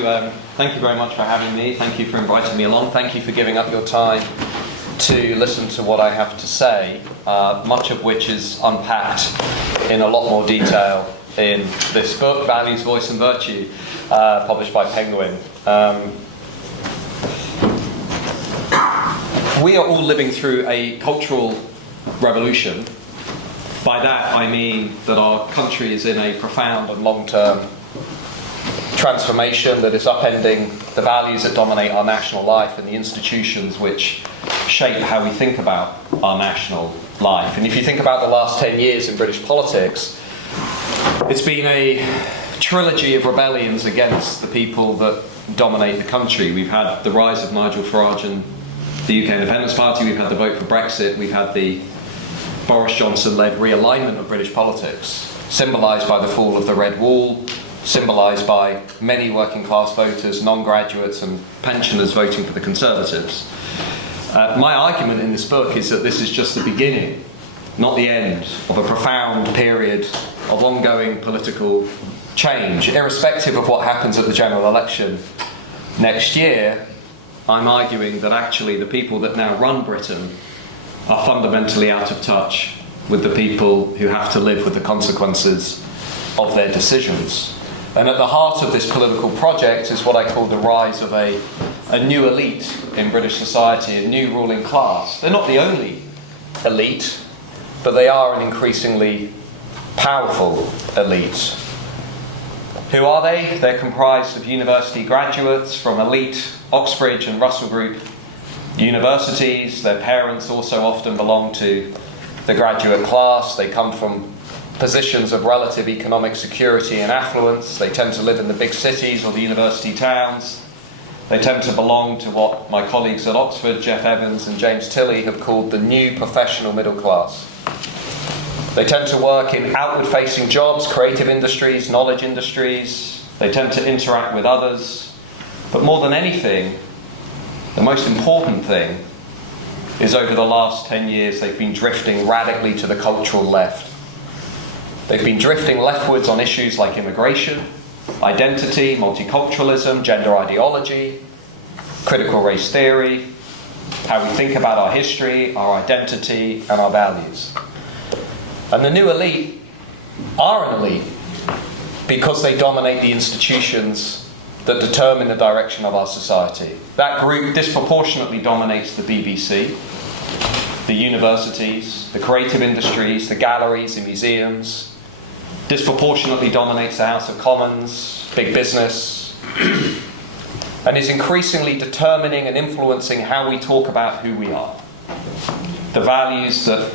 Thank you very much for having me. Thank you for inviting me along. Thank you for giving up your time to listen to what I have to say, much of which is unpacked in a lot more detail in this book, Values, Voice and Virtue, published by Penguin. We are all living through a cultural revolution. By that I mean that our country is in a profound and long-term transformation that is upending the values that dominate our national life and the institutions which shape how we think about our national life. And if you think about the last 10 years in British politics, it's been a trilogy of rebellions against the people that dominate the country. We've had the rise of Nigel Farage and the UK Independence Party, we've had the vote for Brexit, we've had the Boris Johnson-led realignment of British politics, symbolised by the fall of the Red Wall, symbolised by many working class voters, non-graduates and pensioners voting for the Conservatives. My argument in this book is that this is just the beginning, not the end, of a profound period of ongoing political change. Irrespective of what happens at the general election next year, I'm arguing that actually the people that now run Britain are fundamentally out of touch with the people who have to live with the consequences of their decisions. And at the heart of this political project is what I call the rise of a new elite in British society, a new ruling class. They're not the only elite, but they are an increasingly powerful elite. Who are they? They're comprised of university graduates from elite Oxbridge and Russell Group universities. Their parents also often belong to the graduate class. They come from positions of relative economic security and affluence. They tend to live in the big cities or the university towns. They tend to belong to what my colleagues at Oxford, Jeff Evans and James Tilley, have called the new professional middle class. They tend to work in outward-facing jobs, creative industries, knowledge industries. They tend to interact with others. But more than anything, the most important thing is over the last 10 years they've been drifting radically to the cultural left. They've been drifting leftwards on issues like immigration, identity, multiculturalism, gender ideology, critical race theory, how we think about our history, our identity, and our values. And the new elite are an elite because they dominate the institutions that determine the direction of our society. That group disproportionately dominates the BBC, the universities, the creative industries, the galleries, the museums, disproportionately dominates the House of Commons, big business, and is increasingly determining and influencing how we talk about who we are, the values that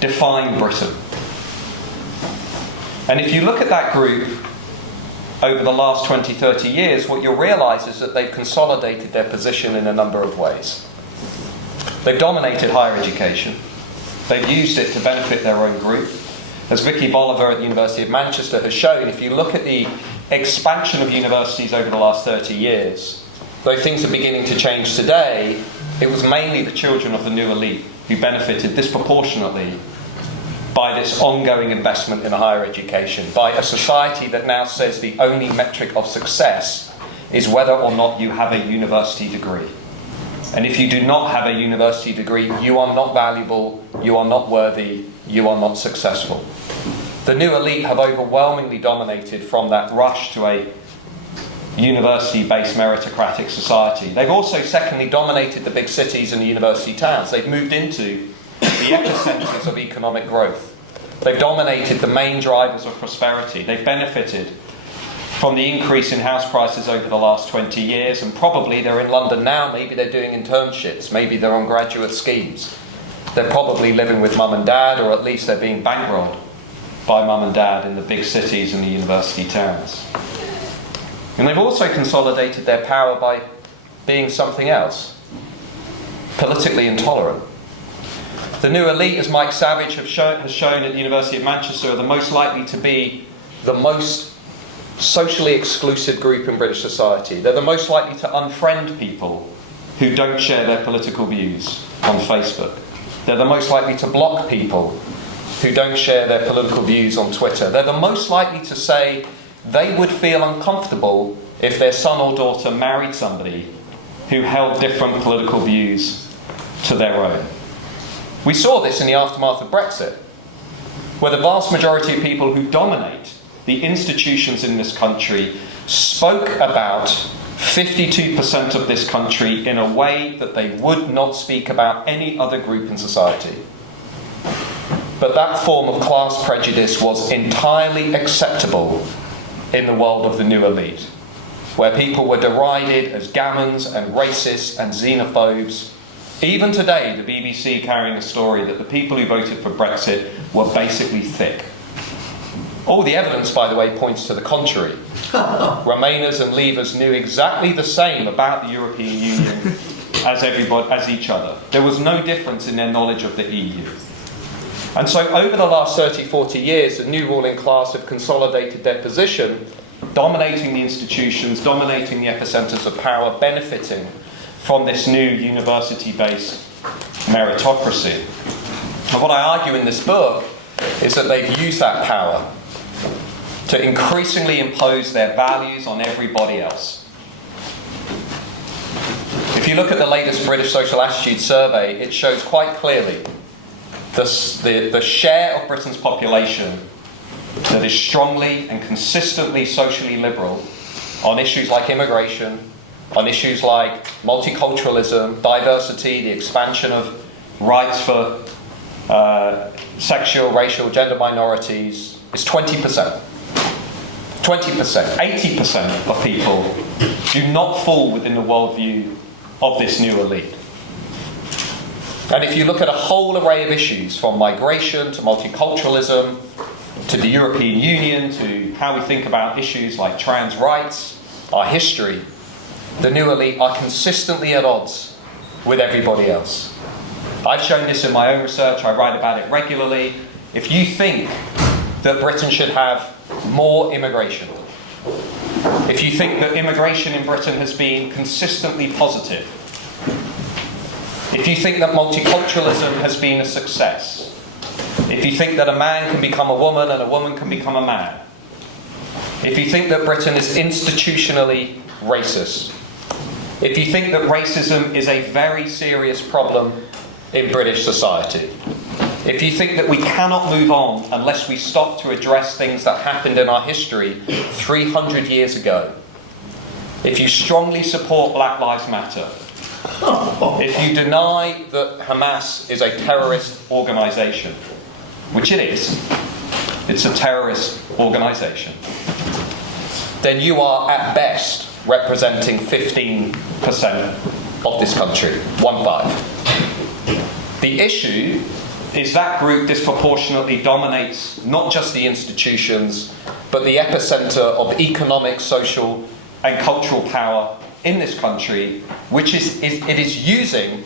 define Britain. And if you look at that group over the last 20, 30 years, what you'll realise is that they've consolidated their position in a number of ways. They've dominated higher education. They've used it to benefit their own group. As Vicky Bolivar at the University of Manchester has shown, if you look at the expansion of universities over the last 30 years, though things are beginning to change today, it was mainly the children of the new elite who benefited disproportionately by this ongoing investment in higher education, by a society that now says the only metric of success is whether or not you have a university degree. And if you do not have a university degree, you are not valuable, you are not worthy, you are not successful. The new elite have overwhelmingly dominated from that rush to a university-based meritocratic society. They've also, secondly, dominated the big cities and the university towns. They've moved into the epicenters of economic growth. They've dominated the main drivers of prosperity. They've benefited from the increase in house prices over the last 20 years, and probably they're in London now, maybe they're doing internships, maybe they're on graduate schemes. They're probably living with mum and dad, or at least they're being bankrolled by mum and dad in the big cities and the university towns. And they've also consolidated their power by being something else, politically intolerant. The new elite, as Mike Savage has shown at the University of Manchester, are the most likely to be the most socially exclusive group in British society. They're the most likely to unfriend people who don't share their political views on Facebook. They're the most likely to block people who don't share their political views on Twitter. They're the most likely to say they would feel uncomfortable if their son or daughter married somebody who held different political views to their own. We saw this in the aftermath of Brexit, where the vast majority of people who dominate the institutions in this country spoke about 52% of this country in a way that they would not speak about any other group in society. But that form of class prejudice was entirely acceptable in the world of the new elite, where people were derided as gammons and racists and xenophobes. Even today, the BBC carrying a story that the people who voted for Brexit were basically thick. All the evidence, by the way, points to the contrary. Remainers and Leavers knew exactly the same about the European Union as each other. There was no difference in their knowledge of the EU. And so over the last 30, 40 years, the new ruling class have consolidated their position, dominating the institutions, dominating the epicenters of power, benefiting from this new university-based meritocracy. And what I argue in this book is that they've used that power to increasingly impose their values on everybody else. If you look at the latest British Social Attitude Survey, it shows quite clearly the share of Britain's population that is strongly and consistently socially liberal on issues like immigration, on issues like multiculturalism, diversity, the expansion of rights for sexual, racial, gender minorities, is 20%. 20%, 80% of people do not fall within the worldview of this new elite. And if you look at a whole array of issues, from migration to multiculturalism, to the European Union, to how we think about issues like trans rights, our history, the new elite are consistently at odds with everybody else. I've shown this in my own research, I write about it regularly. If you think that Britain should have more immigration, if you think that immigration in Britain has been consistently positive, if you think that multiculturalism has been a success, if you think that a man can become a woman and a woman can become a man, if you think that Britain is institutionally racist, if you think that racism is a very serious problem in British society, if you think that we cannot move on unless we stop to address things that happened in our history 300 years ago, if you strongly support Black Lives Matter, if you deny that Hamas is a terrorist organisation, which it is, it's a terrorist organisation, then you are at best representing 15% of this country, 1/5. The issue is that group disproportionately dominates not just the institutions, but the epicenter of economic, social, and cultural power in this country, which it is using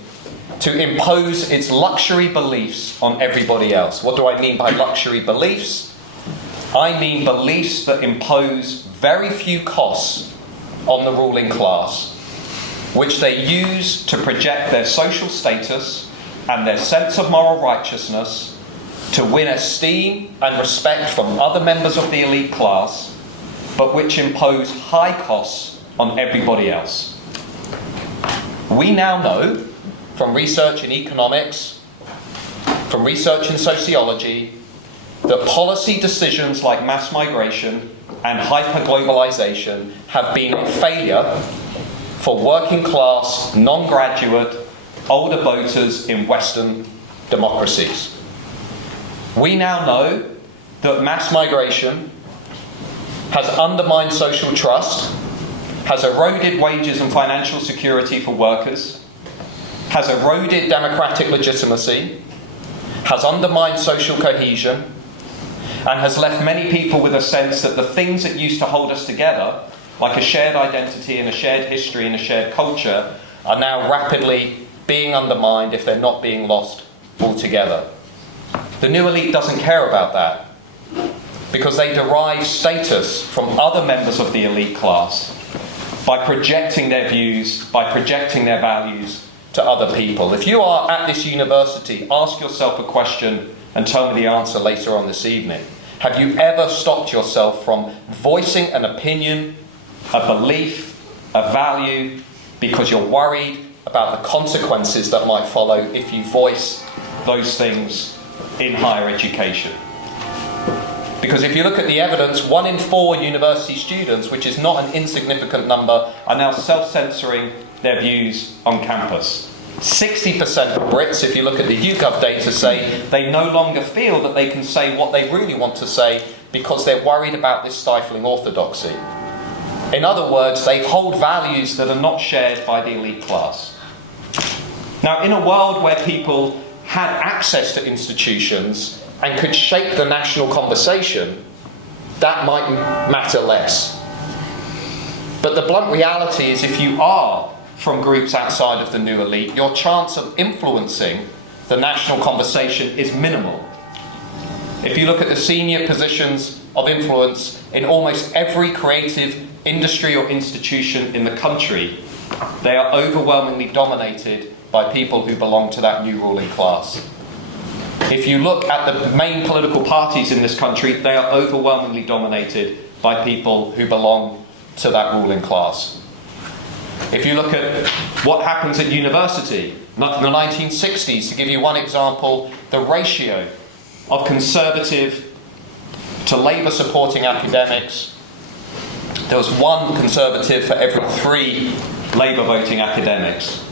to impose its luxury beliefs on everybody else. What do I mean by luxury beliefs? I mean beliefs that impose very few costs on the ruling class, which they use to project their social status and their sense of moral righteousness, to win esteem and respect from other members of the elite class, but which impose high costs on everybody else. We now know, from research in economics, from research in sociology, that policy decisions like mass migration and hyper-globalization have been a failure for working class, non-graduate, older voters in Western democracies. We now know that mass migration has undermined social trust, has eroded wages and financial security for workers, has eroded democratic legitimacy, has undermined social cohesion, and has left many people with a sense that the things that used to hold us together, like a shared identity and a shared history and a shared culture, are now rapidly being undermined if they're not being lost altogether. The new elite doesn't care about that, because they derive status from other members of the elite class by projecting their views, by projecting their values to other people. If you are at this university, ask yourself a question and tell me the answer later on this evening. Have you ever stopped yourself from voicing an opinion a belief, a value, because you're worried about the consequences that might follow if you voice those things in higher education. Because if you look at the evidence, 1 in 4 university students, which is not an insignificant number, are now self-censoring their views on campus. 60% of Brits, if you look at the YouGov data, say they no longer feel that they can say what they really want to say because they're worried about this stifling orthodoxy. In other words, they hold values that are not shared by the elite class. Now, in a world where people had access to institutions and could shape the national conversation, that might matter less. But the blunt reality is, if you are from groups outside of the new elite, your chance of influencing the national conversation is minimal. If you look at the senior positions of influence in almost every creative industry or institution in the country, they are overwhelmingly dominated by people who belong to that new ruling class. If you look at the main political parties in this country, they are overwhelmingly dominated by people who belong to that ruling class. If you look at what happens at university, in the 1960s, to give you one example, the ratio of Conservative to Labour supporting academics, there was 1 Conservative for every 3 Labour voting academics.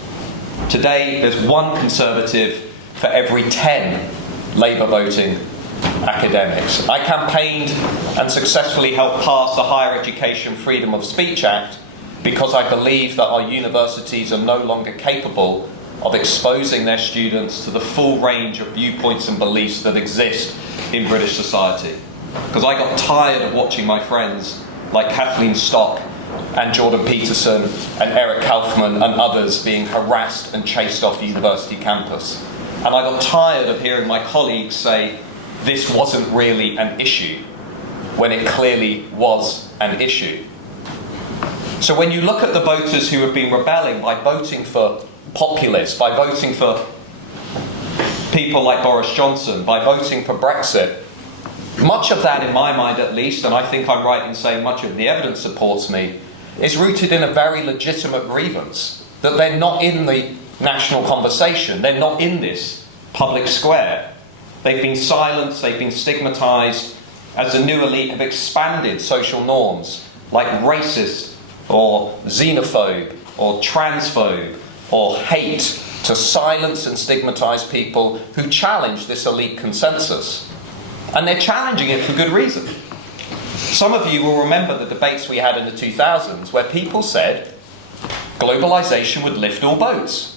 Today, there's 1 Conservative for every 10 Labour voting academics. I campaigned and successfully helped pass the Higher Education Freedom of Speech Act because I believe that our universities are no longer capable of exposing their students to the full range of viewpoints and beliefs that exist in British society. Because I got tired of watching my friends like Kathleen Stock and Jordan Peterson and Eric Kaufman and others being harassed and chased off the university campus. And I got tired of hearing my colleagues say this wasn't really an issue, when it clearly was an issue. So when you look at the voters who have been rebelling by voting for populists, by voting for people like Boris Johnson, by voting for Brexit, much of that, in my mind at least, and I think I'm right in saying much of the evidence supports me, is rooted in a very legitimate grievance, that they're not in the national conversation, they're not in this public square. They've been silenced, they've been stigmatised, as the new elite have expanded social norms like racist or xenophobe or transphobe or hate to silence and stigmatise people who challenge this elite consensus. And they're challenging it for good reason. Some of you will remember the debates we had in the 2000s where people said globalisation would lift all boats.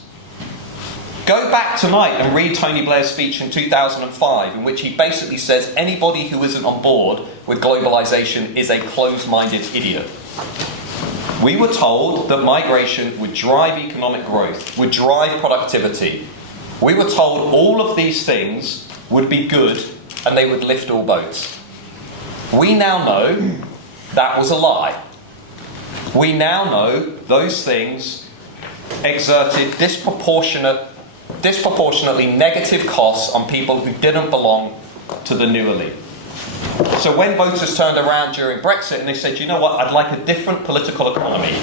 Go back tonight and read Tony Blair's speech in 2005 in which he basically says anybody who isn't on board with globalisation is a closed-minded idiot. We were told that migration would drive economic growth, would drive productivity. We were told all of these things would be good and they would lift all boats. We now know that was a lie. We now know those things exerted disproportionately negative costs on people who didn't belong to the new elite. So when voters turned around during Brexit and they said, you know what, I'd like a different political economy.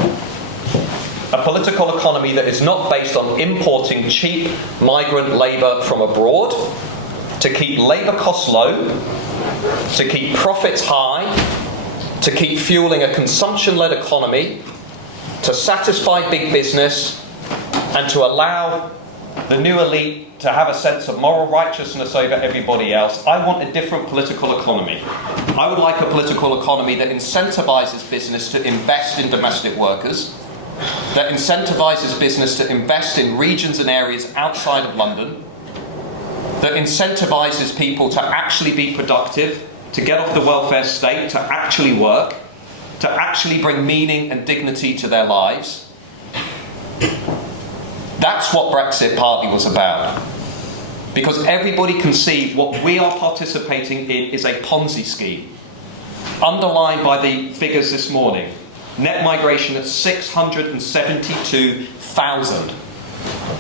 A political economy that is not based on importing cheap migrant labour from abroad, to keep labour costs low, to keep profits high, to keep fueling a consumption-led economy, to satisfy big business, and to allow the new elite to have a sense of moral righteousness over everybody else. I want a different political economy. I would like a political economy that incentivises business to invest in domestic workers, that incentivises business to invest in regions and areas outside of London, that incentivises people to actually be productive, to get off the welfare state, to actually work, to actually bring meaning and dignity to their lives. That's what Brexit partly was about. Because everybody can see what we are participating in is a Ponzi scheme. Underlined by the figures this morning. Net migration at 672,000.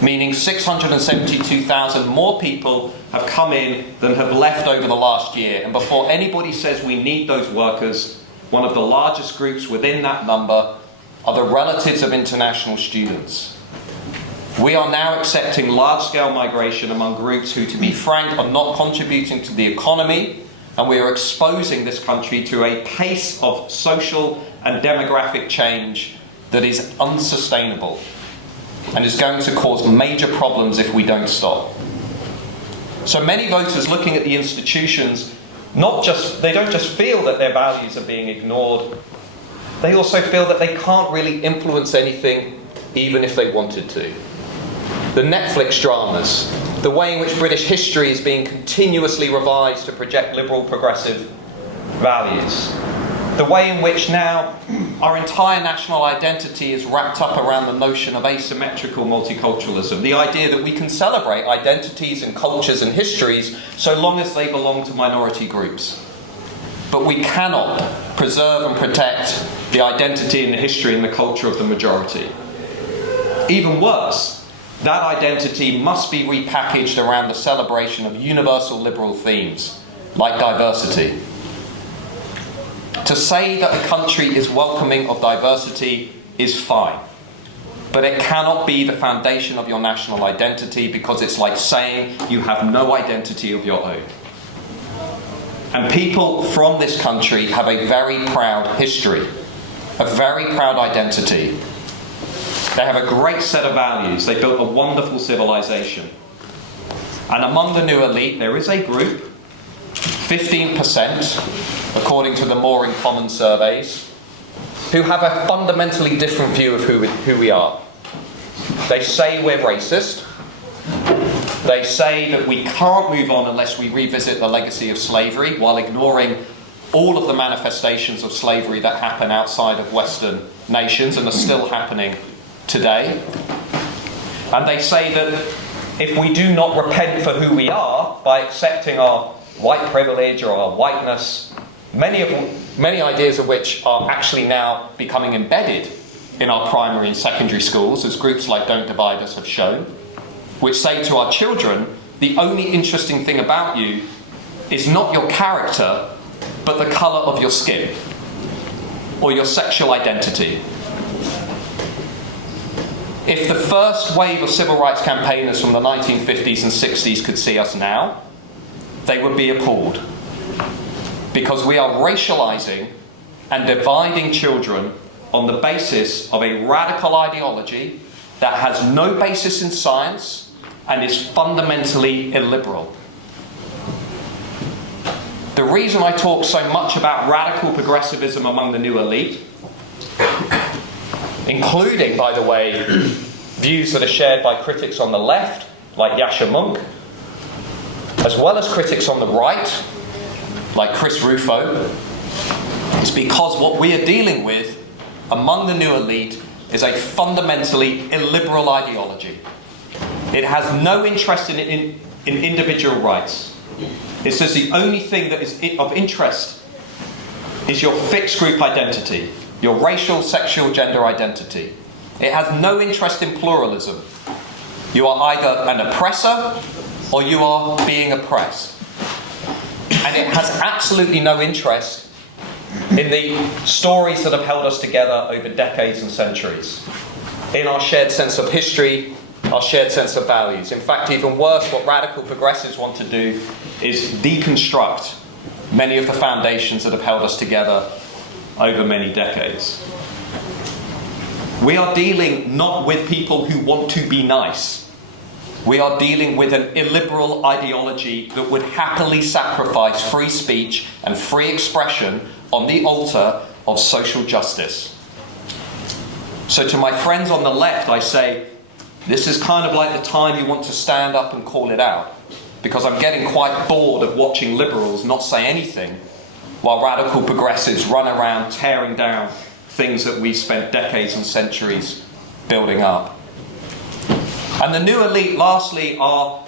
Meaning 672,000 more people have come in than have left over the last year. And before anybody says we need those workers, one of the largest groups within that number are the relatives of international students. We are now accepting large-scale migration among groups who, to be frank, are not contributing to the economy, and we are exposing this country to a pace of social and demographic change that is unsustainable and is going to cause major problems if we don't stop. So many voters looking at the institutions, they don't just feel that their values are being ignored, they also feel that they can't really influence anything even if they wanted to. The Netflix dramas, the way in which British history is being continuously revised to project liberal progressive values, the way in which now our entire national identity is wrapped up around the notion of asymmetrical multiculturalism, the idea that we can celebrate identities and cultures and histories so long as they belong to minority groups. But we cannot preserve and protect the identity and the history and the culture of the majority. Even worse, that identity must be repackaged around the celebration of universal liberal themes, like diversity. To say that a country is welcoming of diversity is fine, but it cannot be the foundation of your national identity, because it's like saying you have no identity of your own. And people from this country have a very proud history, a very proud identity. They have a great set of values. They built a wonderful civilization. And among the new elite, there is a group, 15%, according to the More in Common surveys, who have a fundamentally different view of who we are. They say we're racist. They say that we can't move on unless we revisit the legacy of slavery, while ignoring all of the manifestations of slavery that happen outside of Western nations and are still happening today. And they say that if we do not repent for who we are by accepting our white privilege or our whiteness, many ideas of which are actually now becoming embedded in our primary and secondary schools, as groups like Don't Divide Us have shown, which say to our children, the only interesting thing about you is not your character, but the colour of your skin or your sexual identity. If the first wave of civil rights campaigners from the 1950s and 60s could see us now, they would be appalled. Because we are racializing and dividing children on the basis of a radical ideology that has no basis in science and is fundamentally illiberal. The reason I talk so much about radical progressivism among the new elite, including, by the way, views that are shared by critics on the left, like Yasha Monk, as well as critics on the right, like Chris Rufo, is because what we are dealing with among the new elite is a fundamentally illiberal ideology. It has no interest in individual rights. It says the only thing that is of interest is your fixed group identity, your racial, sexual, gender identity. It has no interest in pluralism. You are either an oppressor or you are being oppressed. And it has absolutely no interest in the stories that have held us together over decades and centuries, in our shared sense of history, our shared sense of values. In fact, even worse, what radical progressives want to do is deconstruct many of the foundations that have held us together over many decades. We are dealing not with people who want to be nice. We are dealing with an illiberal ideology that would happily sacrifice free speech and free expression on the altar of social justice. So to my friends on the left, I say, this is kind of like the time you want to stand up and call it out, because I'm getting quite bored of watching liberals not say anything while radical progressives run around tearing down things that we've spent decades and centuries building up. And the new elite, lastly, are,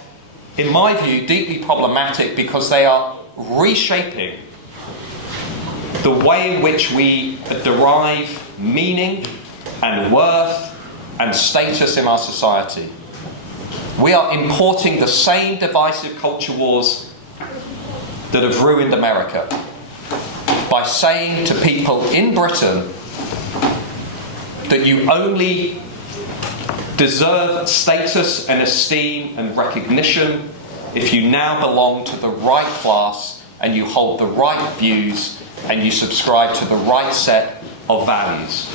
in my view, deeply problematic because they are reshaping the way in which we derive meaning and worth and status in our society. We are importing the same divisive culture wars that have ruined America. by saying to people in Britain that you only deserve status and esteem and recognition if you now belong to the right class and you hold the right views and you subscribe to the right set of values.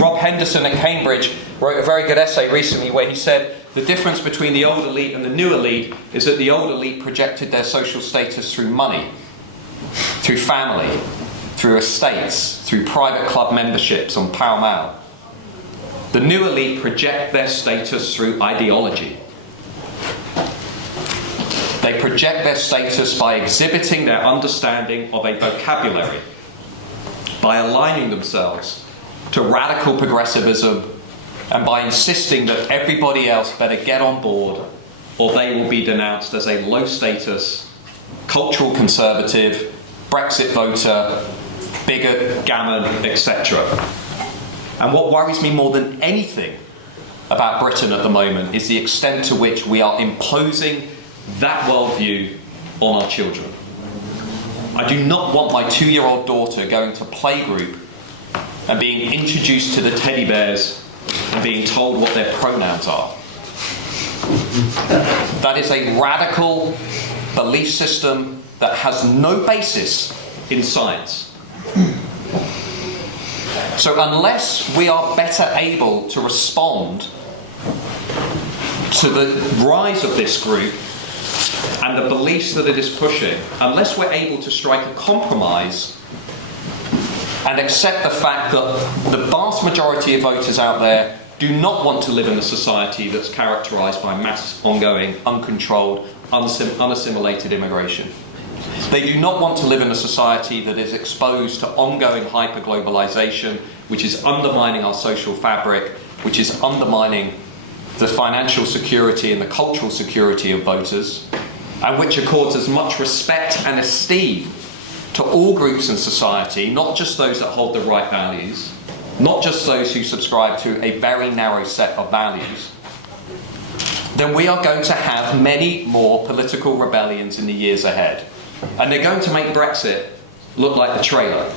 Rob Henderson at Cambridge wrote a very good essay recently where he said the difference between the old elite and the new elite is that the old elite projected their social status through money, through family, through estates, through private club memberships on Pall Mall. The new elite project their status through ideology. They project their status by exhibiting their understanding of a vocabulary, by aligning themselves to radical progressivism, and by insisting that everybody else better get on board or they will be denounced as a low-status, cultural conservative, Brexit voter, bigot, gammon, etc. And what worries me more than anything about Britain at the moment is the extent to which we are imposing that worldview on our children. I do not want my 2-year-old daughter going to playgroup and being introduced to the teddy bears and being told what their pronouns are. That is a radical belief system that has no basis in science. So unless we are better able to respond to the rise of this group and the beliefs that it is pushing, unless we're able to strike a compromise and accept the fact that the vast majority of voters out there do not want to live in a society that's characterised by mass, ongoing, uncontrolled, unassimilated immigration. They do not want to live in a society that is exposed to ongoing hyper-globalisation, which is undermining our social fabric, which is undermining the financial security and the cultural security of voters, and which accords as much respect and esteem to all groups in society, not just those that hold the right values, not just those who subscribe to a very narrow set of values, then we are going to have many more political rebellions in the years ahead. And they're going to make Brexit look like the trailer.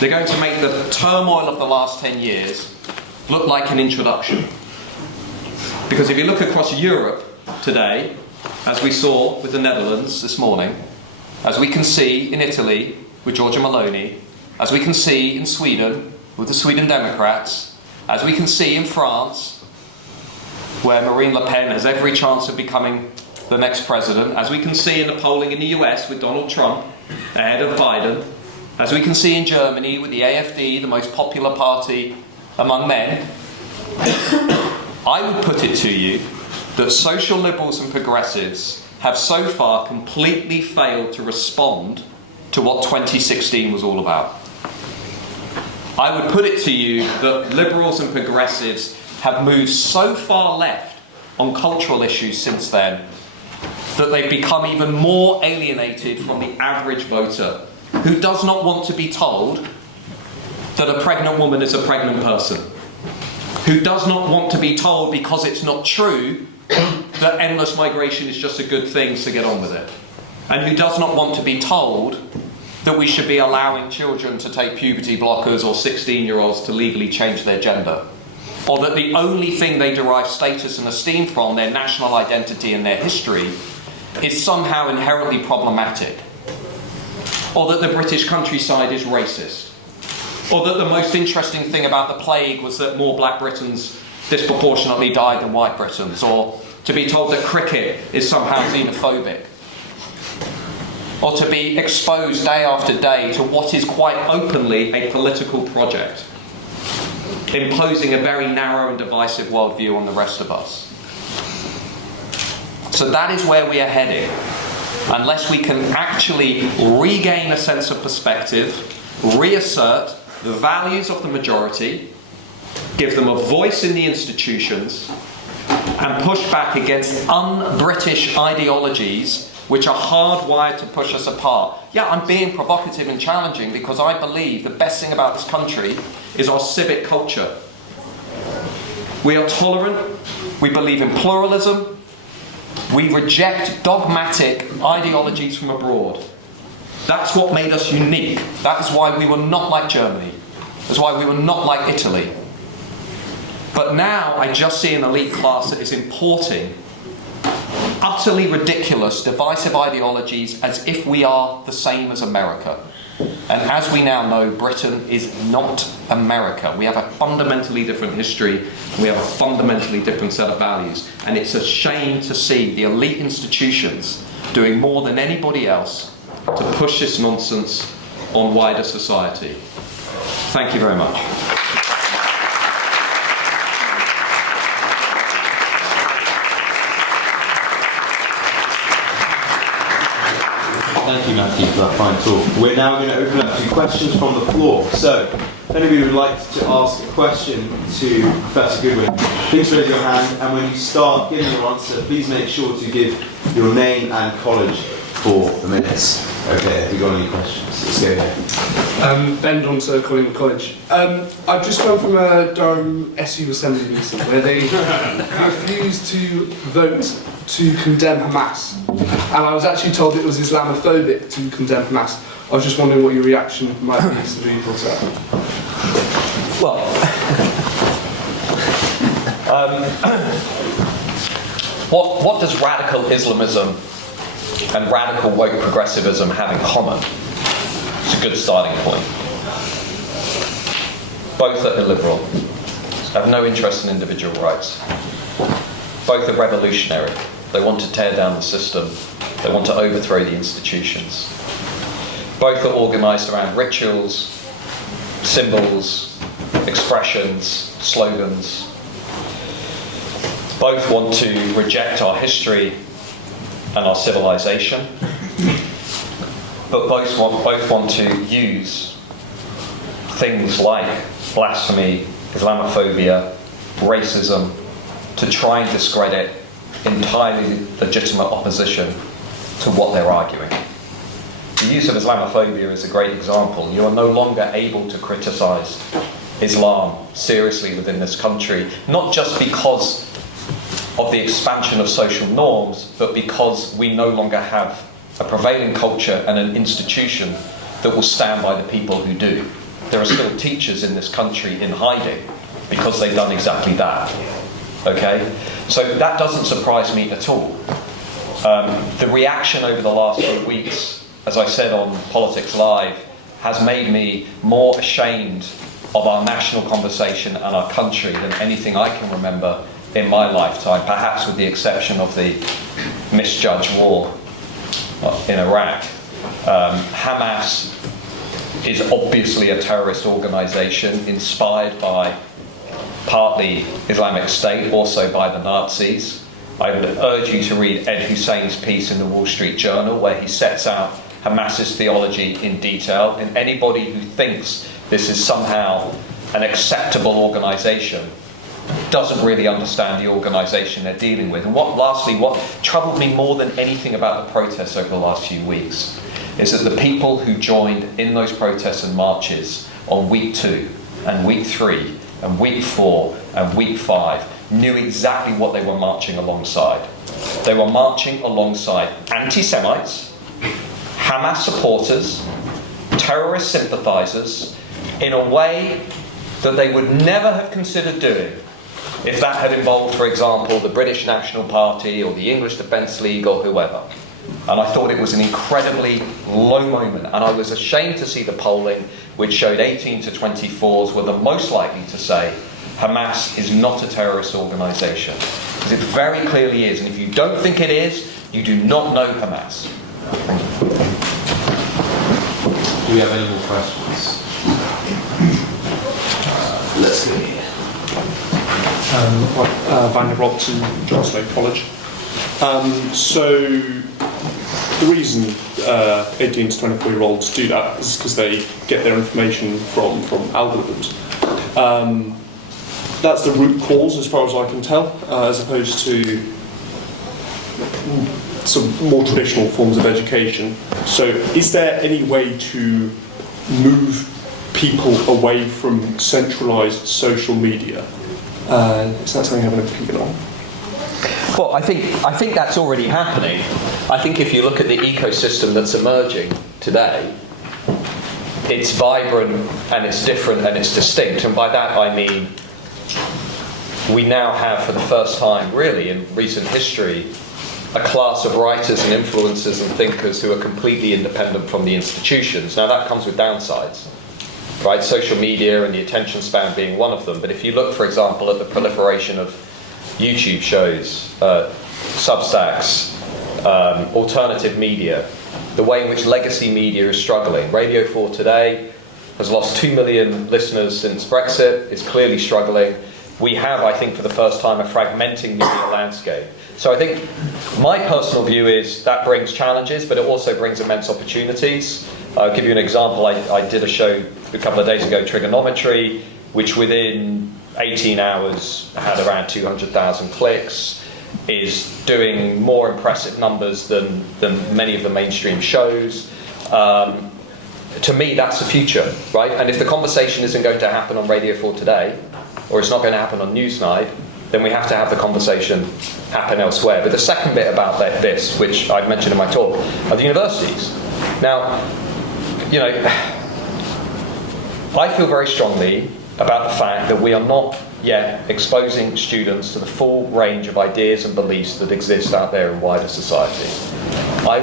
They're going to make the turmoil of the last 10 years look like an introduction. Because if you look across Europe today, as we saw with the Netherlands this morning, as we can see in Italy with Giorgia Meloni, as we can see in Sweden with the Sweden Democrats, as we can see in France, where Marine Le Pen has every chance of becoming the next president, as we can see in the polling in the US with Donald Trump ahead of Biden, as we can see in Germany with the AfD, the most popular party among men, I would put it to you that social liberals and progressives have so far completely failed to respond to what 2016 was all about. I would put it to you that liberals and progressives have moved so far left on cultural issues since then that they've become even more alienated from the average voter, who does not want to be told that a pregnant woman is a pregnant person, who does not want to be told, because it's not true, that endless migration is just a good thing, so get on with it, and who does not want to be told that we should be allowing children to take puberty blockers or 16-year-olds to legally change their gender, or that the only thing they derive status and esteem from, their national identity and their history, is somehow inherently problematic, or that the British countryside is racist, or that the most interesting thing about the plague was that more black Britons disproportionately died than white Britons, or to be told that cricket is somehow xenophobic, or to be exposed day after day to what is quite openly a political project, imposing a very narrow and divisive worldview on the rest of us. So that is where we are heading, unless we can actually regain a sense of perspective, reassert the values of the majority, give them a voice in the institutions, and push back against un-British ideologies which are hardwired to push us apart. Yeah, I'm being provocative and challenging because I believe the best thing about this country is our civic culture. We are tolerant, we believe in pluralism, we reject dogmatic ideologies from abroad. That's what made us unique. That is why we were not like Germany. That's why we were not like Italy. But now I just see an elite class that is importing utterly ridiculous, divisive ideologies as if we are the same as America. And as we now know, Britain is not America. We have a fundamentally different history. We have a fundamentally different set of values. And it's a shame to see the elite institutions doing more than anybody else to push this nonsense on wider society. Thank you very much. Thank you, Matthew, for that fine talk. We're now going to open up to questions from the floor. So, if anybody would like to ask a question to Professor Goodwin, please raise your hand, and when you start giving your answer, please make sure to give your name and college for the minutes. Okay, have you got any questions? Let's go ahead. Ben Johnson, Collingwood College. I've just come from a Durham SU Assembly meeting where they refused to vote to condemn Hamas. And I was actually told it was Islamophobic to condemn Hamas. I was just wondering what your reaction might be to the report. Well, what does radical Islamism and radical woke progressivism have in common? It's a good starting point. Both are illiberal, have no interest in individual rights. Both are revolutionary. They want to tear down the system. They want to overthrow the institutions. Both are organised around rituals, symbols, expressions, slogans. Both want to reject our history and our civilization, but both want to use things like blasphemy, Islamophobia, racism to try and discredit entirely legitimate opposition to what they're arguing. The use of Islamophobia is a great example. You are no longer able to criticise Islam seriously within this country, not just because of the expansion of social norms, but because we no longer have a prevailing culture and an institution that will stand by the people who do. There are still teachers in this country in hiding because they've done exactly that. Okay? So that doesn't surprise me at all. The reaction over the last few weeks, as I said on Politics Live, has made me more ashamed of our national conversation and our country than anything I can remember in my lifetime, perhaps with the exception of the misjudged war in Iraq. Hamas is obviously a terrorist organisation inspired by partly Islamic State, also by the Nazis. I would urge you to read Ed Hussein's piece in the Wall Street Journal where he sets out Hamas's theology in detail, and anybody who thinks this is somehow an acceptable organisation doesn't really understand the organisation they're dealing with. And lastly, what troubled me more than anything about the protests over the last few weeks is that the people who joined in those protests and marches on week 2 and week 3 and week 4 and week 5 knew exactly what they were marching alongside. They were marching alongside anti-Semites, Hamas supporters, terrorist sympathisers, in a way that they would never have considered doing if that had involved, for example, the British National Party or the English Defence League or whoever. And I thought it was an incredibly low moment, and I was ashamed to see the polling which showed 18 to 24s were the most likely to say Hamas is not a terrorist organisation. Because it very clearly is, and if you don't think it is, you do not know Hamas. Do we have any more questions? Let's go here. Van der Rock to Johnson College. So the reason 18 to 24-year-olds do that is because they get their information from algorithms. That's the root cause, as far as I can tell, as opposed to some more traditional forms of education. So is there any way to move people away from centralised social media? Is that something you have an opinion on? Well, I think that's already happening. I think if you look at the ecosystem that's emerging today, it's vibrant and it's different and it's distinct. And by that I mean we now have, for the first time really in recent history, a class of writers and influencers and thinkers who are completely independent from the institutions. Now that comes with downsides, right? Social media and the attention span being one of them. But if you look, for example, at the proliferation of YouTube shows, Substacks, alternative media, the way in which legacy media is struggling. Radio 4 today has lost 2 million listeners since Brexit, is clearly struggling. We have, I think, for the first time, a fragmenting media landscape. So I think my personal view is that brings challenges, but it also brings immense opportunities. I'll give you an example. I did a show a couple of days ago, Trigonometry, which within 18 hours had around 200,000 clicks, is doing more impressive numbers than many of the mainstream shows. To me, that's the future, right? And if the conversation isn't going to happen on Radio 4 today, or it's not going to happen on Newsnight, then we have to have the conversation happen elsewhere. But the second bit about this, which I mentioned in my talk, are the universities. Now, you know, I feel very strongly about the fact that we are not yet exposing students to the full range of ideas and beliefs that exist out there in wider society. I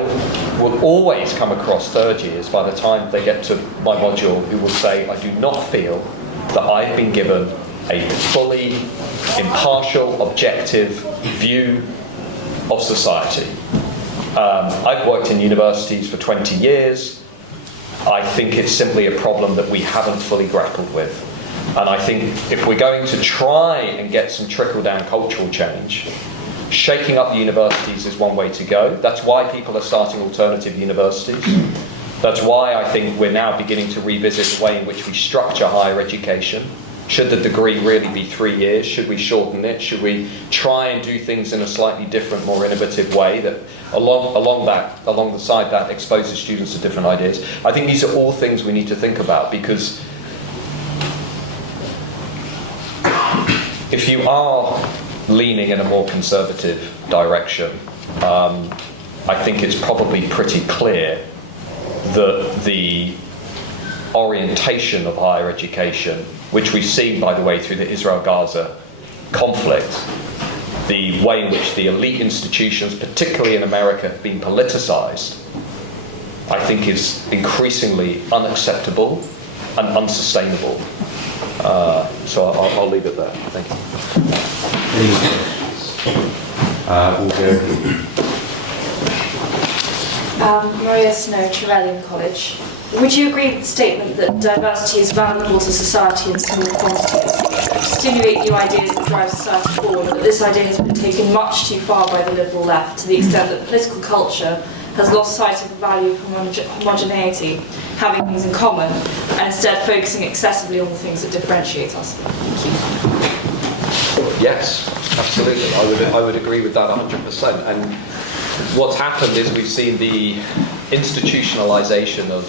will always come across third years by the time they get to my module who will say, I do not feel that I've been given a fully impartial, objective view of society. I've worked in universities for 20 years. I think it's simply a problem that we haven't fully grappled with. And I think if we're going to try and get some trickle-down cultural change, shaking up the universities is one way to go. That's why people are starting alternative universities. That's why I think we're now beginning to revisit the way in which we structure higher education. Should the degree really be 3 years? Should we shorten it? Should we try and do things in a slightly different, more innovative way that alongside that exposes students to different ideas? I think these are all things we need to think about, because if you are leaning in a more conservative direction, I think it's probably pretty clear that the orientation of higher education, which we've seen, by the way, through the Israel-Gaza conflict, the way in which the elite institutions, particularly in America, have been politicized, I think is increasingly unacceptable and unsustainable. So I'll leave it there. Thank you. Maria Snow, Trevelyan College. Would you agree with the statement that diversity is valuable to society in small quantities, to stimulate new ideas that drive society forward, but this idea has been taken much too far by the liberal left, to the extent that political culture has lost sight of the value of homogeneity, having things in common, and instead focusing excessively on the things that differentiate us? Thank you. Yes, absolutely. I would agree with that 100%. And what's happened is we've seen the institutionalization of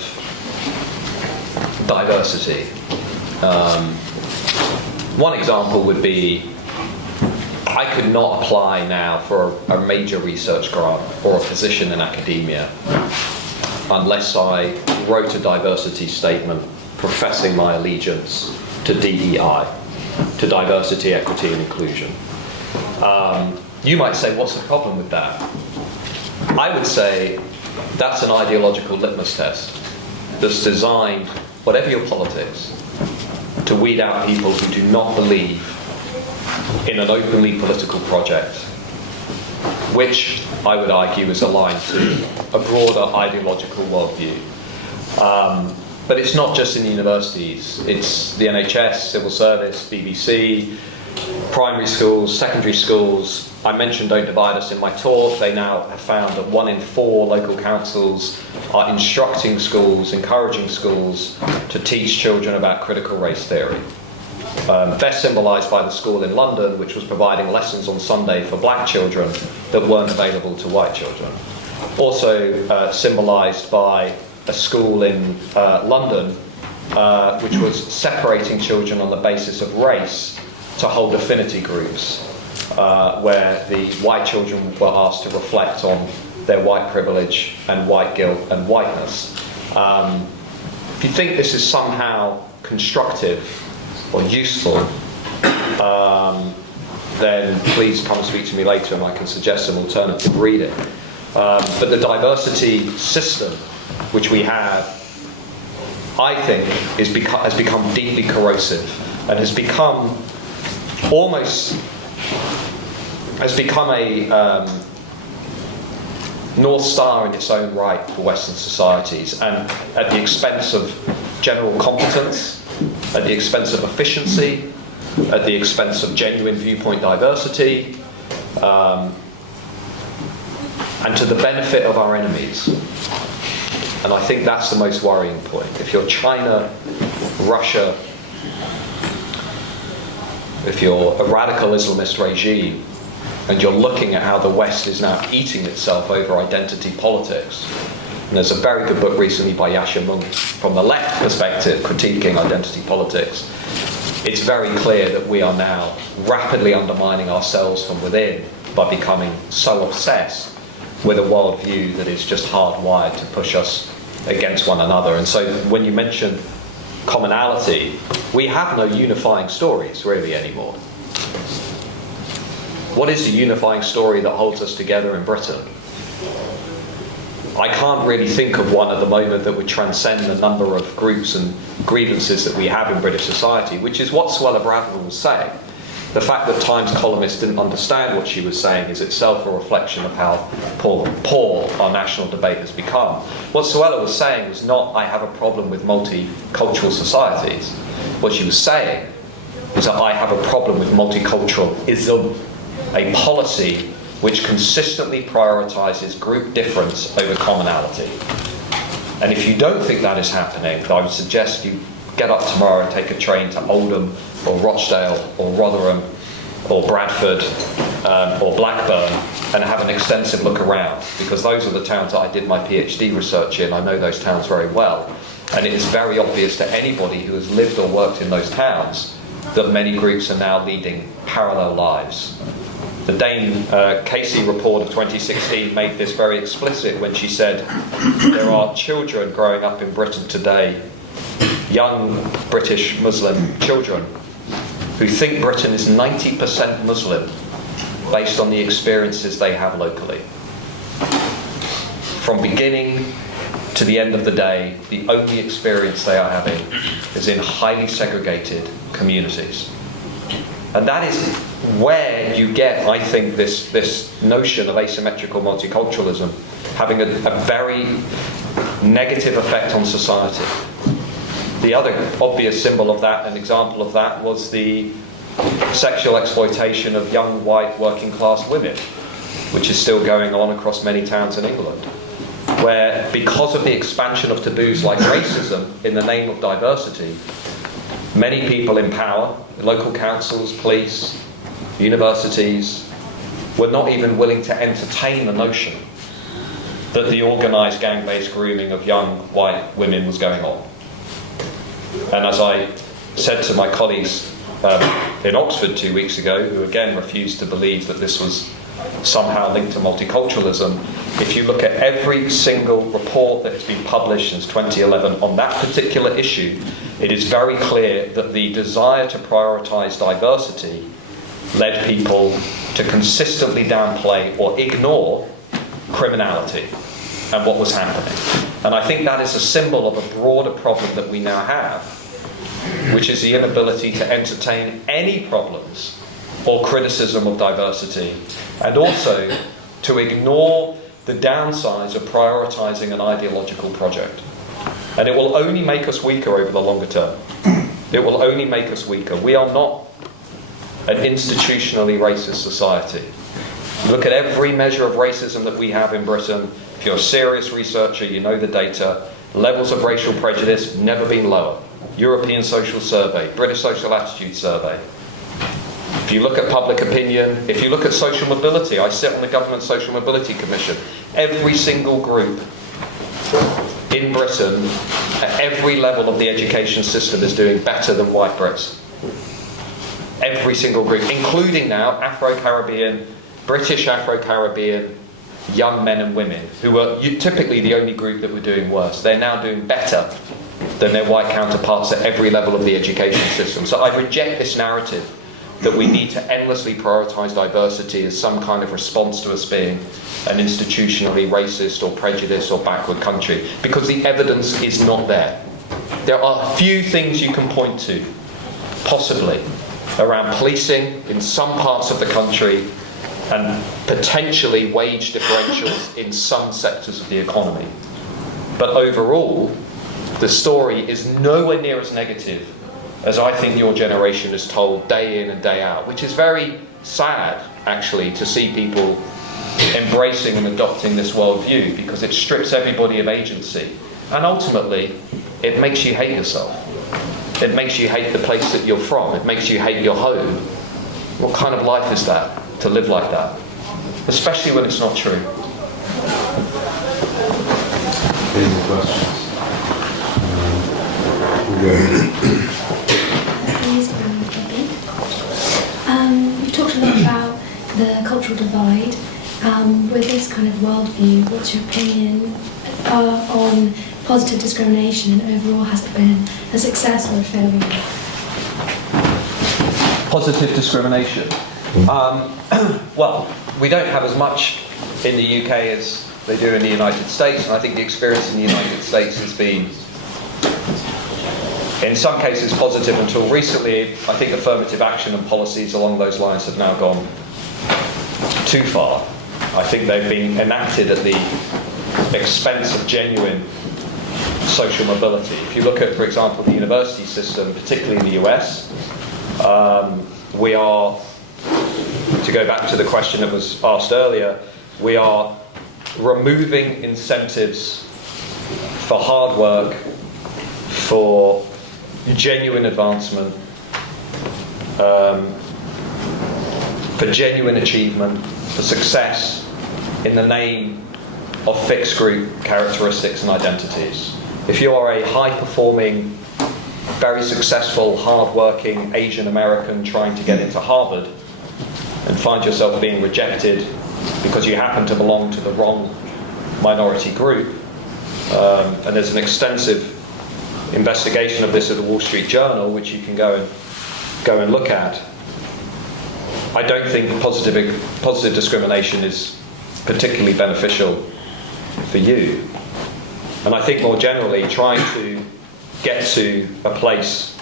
diversity. One example would be, I could not apply now for a major research grant or a position in academia unless I wrote a diversity statement professing my allegiance to DEI, to diversity, equity and inclusion. You might say, what's the problem with that? I would say that's an ideological litmus test that's designed, whatever your politics, to weed out people who do not believe in an openly political project, which I would argue is aligned to a broader ideological worldview. But it's not just in the universities, it's the NHS, civil service, BBC, primary schools, secondary schools. I mentioned Don't Divide Us in my talk. They now have found that 1 in 4 local councils are instructing schools, encouraging schools to teach children about critical race theory. Best symbolised by the school in London, which was providing lessons on Sunday for black children that weren't available to white children. Also symbolised by a school in London which was separating children on the basis of race to hold affinity groups, where the white children were asked to reflect on their white privilege and white guilt and whiteness. If you think this is somehow constructive or useful, then please come and speak to me later and I can suggest an alternative reading. But the diversity system which we have, I think, has become deeply corrosive and has become a North Star in its own right for Western societies, and at the expense of general competence, at the expense of efficiency, at the expense of genuine viewpoint diversity, and to the benefit of our enemies. And I think that's the most worrying point. If you're China, Russia, if you're a radical Islamist regime, and you're looking at how the West is now eating itself over identity politics, and there's a very good book recently by Yasha Mung from the left perspective critiquing identity politics, it's very clear that we are now rapidly undermining ourselves from within by becoming so obsessed with a worldview that is just hardwired to push us against one another. And so when you mention commonality, we have no unifying stories really anymore. What is the unifying story that holds us together in Britain? I can't really think of one at the moment that would transcend the number of groups and grievances that we have in British society, which is what Suella Braverman was saying. The fact that Times columnists didn't understand what she was saying is itself a reflection of how poor our national debate has become. What Suella was saying was not, I have a problem with multicultural societies. What she was saying was that I have a problem with multiculturalism, a policy which consistently prioritises group difference over commonality. And if you don't think that is happening, I would suggest you get up tomorrow and take a train to Oldham or Rochdale or Rotherham or Bradford or Blackburn and have an extensive look around, because those are the towns that I did my PhD research in. I know those towns very well, and it is very obvious to anybody who has lived or worked in those towns that many groups are now leading parallel lives. The Dame Casey report of 2016 made this very explicit when she said there are children growing up in Britain today, young British Muslim children, who think Britain is 90% Muslim based on the experiences they have locally. From beginning to the end of the day, the only experience they are having is in highly segregated communities. And that is where you get, I think, this notion of asymmetrical multiculturalism having a very negative effect on society. The other obvious symbol of that, an example of that, was the sexual exploitation of young white working class women, which is still going on across many towns in England, where because of the expansion of taboos like racism in the name of diversity, many people in power, local councils, police, universities, were not even willing to entertain the notion that the organised gang-based grooming of young white women was going on. And as I said to my colleagues in Oxford 2 weeks ago, who again refused to believe that this was somehow linked to multiculturalism, if you look at every single report that has been published since 2011 on that particular issue, it is very clear that the desire to prioritise diversity led people to consistently downplay or ignore criminality and what was happening. And I think that is a symbol of a broader problem that we now have, which is the inability to entertain any problems or criticism of diversity, and also to ignore the downsides of prioritising an ideological project. And it will only make us weaker over the longer term. It will only make us weaker. We are not an institutionally racist society. Look at every measure of racism that we have in Britain. If you're a serious researcher, you know the data. Levels of racial prejudice never been lower. European Social Survey, British Social Attitude Survey. If you look at public opinion, if you look at social mobility, I sit on the Government Social Mobility Commission. Every single group in Britain, at every level of the education system, is doing better than white Brits. Every single group, including now Afro-Caribbean, British Afro-Caribbean young men and women, who were typically the only group that were doing worse. They're now doing better than their white counterparts at every level of the education system. So I reject this narrative that we need to endlessly prioritise diversity as some kind of response to us being an institutionally racist or prejudiced or backward country, because the evidence is not there. There are a few things you can point to, possibly, around policing in some parts of the country and potentially wage differentials in some sectors of the economy. But overall, the story is nowhere near as negative as I think your generation is told day in and day out, which is very sad, actually, to see people embracing and adopting this worldview, because it strips everybody of agency. And ultimately, it makes you hate yourself. It makes you hate the place that you're from. It makes you hate your home. What kind of life is that, to live like that? Especially when it's not true. Any questions? You've talked a lot about the cultural divide. With this kind of worldview, what's your opinion on positive discrimination, and overall has it been a success or a failure? Positive discrimination. Well, we don't have as much in the UK as they do in the United States, and I think the experience in the United States has been, in some cases, positive until recently. I think affirmative action and policies along those lines have now gone too far. I think they've been enacted at the expense of genuine social mobility. If you look at, for example, the university system, particularly in the US, we are, to go back to the question that was asked earlier, we are removing incentives for hard work, for genuine advancement, for genuine achievement, for success, in the name of fixed group characteristics and identities. If you are a high-performing, very successful, hard-working Asian American trying to get into Harvard and find yourself being rejected because you happen to belong to the wrong minority group, and there's an extensive investigation of this at the Wall Street Journal, which you can go and look at. I don't think positive discrimination is particularly beneficial for you. And I think more generally, trying to get to a place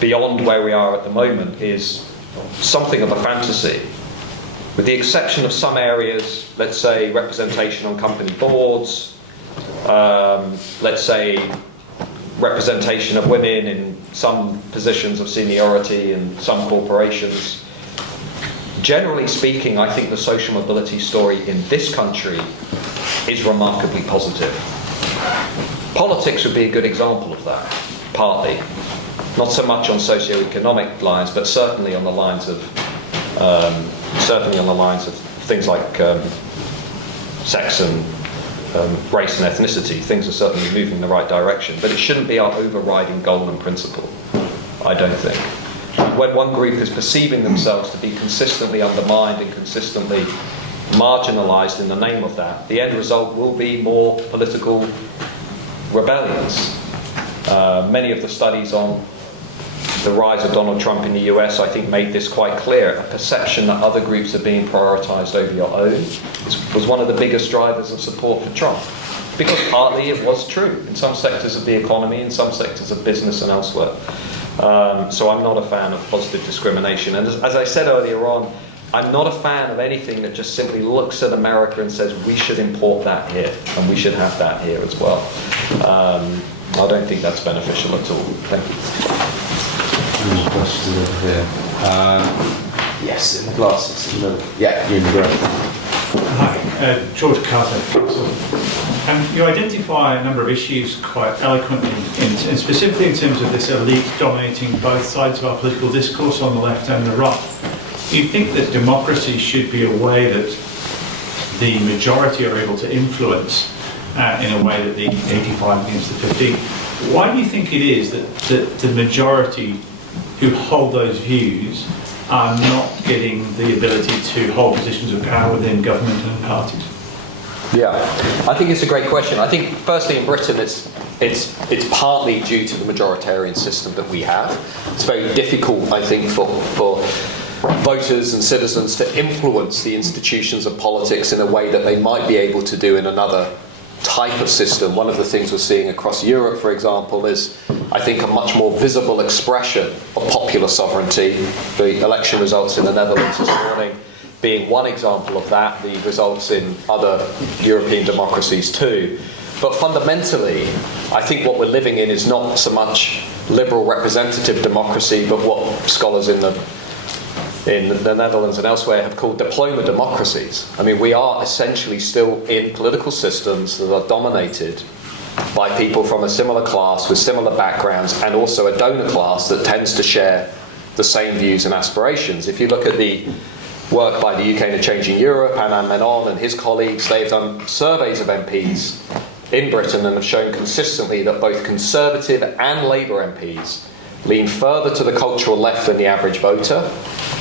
beyond where we are at the moment is something of a fantasy. With the exception of some areas, let's say representation on company boards, let's say representation of women in some positions of seniority in some corporations. Generally speaking, I think the social mobility story in this country is remarkably positive. Politics would be a good example of that, partly. Not so much on socio-economic lines, but certainly on the lines of things like sex and race and ethnicity. Things are certainly moving in the right direction, but it shouldn't be our overriding goal and principle, I don't think. When one group is perceiving themselves to be consistently undermined and consistently marginalised in the name of that, the end result will be more political rebellions. Many of the studies on the rise of Donald Trump in the US, I think, made this quite clear. A perception that other groups are being prioritised over your own was one of the biggest drivers of support for Trump. Because partly it was true in some sectors of the economy, in some sectors of business and elsewhere. So I'm not a fan of positive discrimination. And as I said earlier on, I'm not a fan of anything that just simply looks at America and says we should import that here and we should have that here as well. I don't think that's beneficial at all. Thank you. Any questions over here? Yes, in the glasses. Yeah, you're in the grey. Hi, George Carter. You identify a number of issues quite eloquently, and specifically in terms of this elite dominating both sides of our political discourse on the left and the right. Do you think that democracy should be a way that the majority are able to influence in a way that the 85 against the 15? Why do you think it is that the majority who hold those views are not getting the ability to hold positions of power within government and parties? Yeah, I think it's a great question. I think firstly in Britain it's partly due to the majoritarian system that we have. It's very difficult, I think, for voters and citizens to influence the institutions of politics in a way that they might be able to do in another type of system. One of the things we're seeing across Europe, for example, is I think a much more visible expression of popular sovereignty. The election results in the Netherlands this morning being one example of that, the results in other European democracies too. But fundamentally, I think what we're living in is not so much liberal representative democracy, but what scholars in the Netherlands and elsewhere have called diploma democracies. I mean, we are essentially still in political systems that are dominated by people from a similar class with similar backgrounds, and also a donor class that tends to share the same views and aspirations. If you look at the work by the UK in a Changing Europe, Anand Menon and his colleagues, they've done surveys of MPs in Britain and have shown consistently that both Conservative and Labour MPs lean further to the cultural left than the average voter,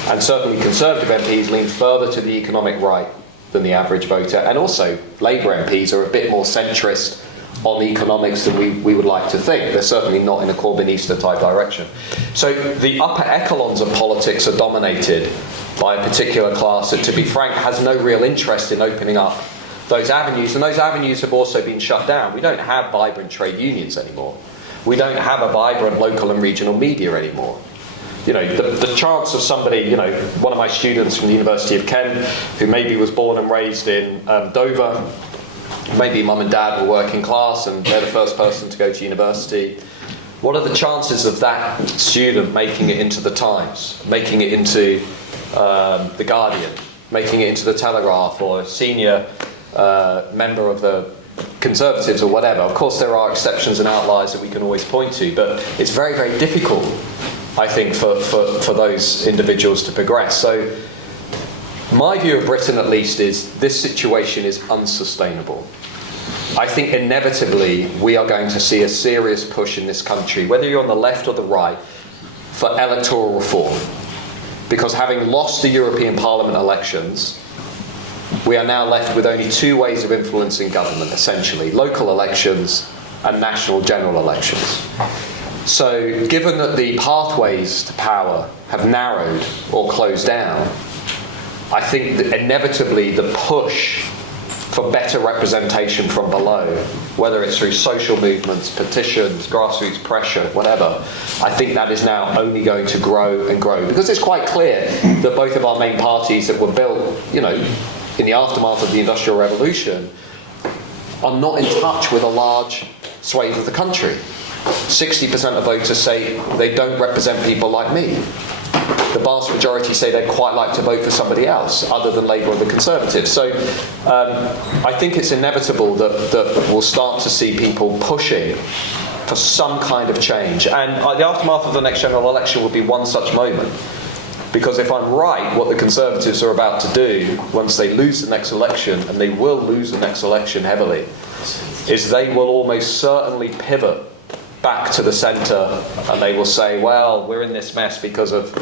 and certainly Conservative MPs lean further to the economic right than the average voter, and also Labour MPs are a bit more centrist on economics than we would like to think. They're certainly not in a Corbynista type direction. So the upper echelons of politics are dominated by a particular class that, to be frank, has no real interest in opening up those avenues, and those avenues have also been shut down. We don't have vibrant trade unions anymore. We don't have a vibrant local and regional media anymore. You know, the chance of somebody, you know, one of my students from the University of Kent, who maybe was born and raised in Dover, maybe mum and dad were working class and they're the first person to go to university. What are the chances of that student making it into the Times, making it into the Guardian, making it into the Telegraph, or a senior member of the Conservatives or whatever? Of course there are exceptions and outliers that we can always point to, but it's very, very difficult, I think, for those individuals to progress. So my view of Britain, at least, is this situation is unsustainable. I think inevitably we are going to see a serious push in this country, whether you're on the left or the right, for electoral reform. Because having lost the European Parliament elections, we are now left with only two ways of influencing government, essentially: local elections and national general elections. So given that the pathways to power have narrowed or closed down, I think that inevitably the push for better representation from below, whether it's through social movements, petitions, grassroots pressure, whatever, I think that is now only going to grow and grow. Because it's quite clear that both of our main parties that were built, you know, in the aftermath of the Industrial Revolution, are not in touch with a large swathe of the country. 60% of voters say they don't represent people like me. The vast majority say they'd quite like to vote for somebody else other than Labour or the Conservatives. So I think it's inevitable that we'll start to see people pushing for some kind of change. And the aftermath of the next general election will be one such moment. Because if I'm right, what the Conservatives are about to do once they lose the next election, and they will lose the next election heavily, is they will almost certainly pivot back to the centre, and they will say, well, we're in this mess because of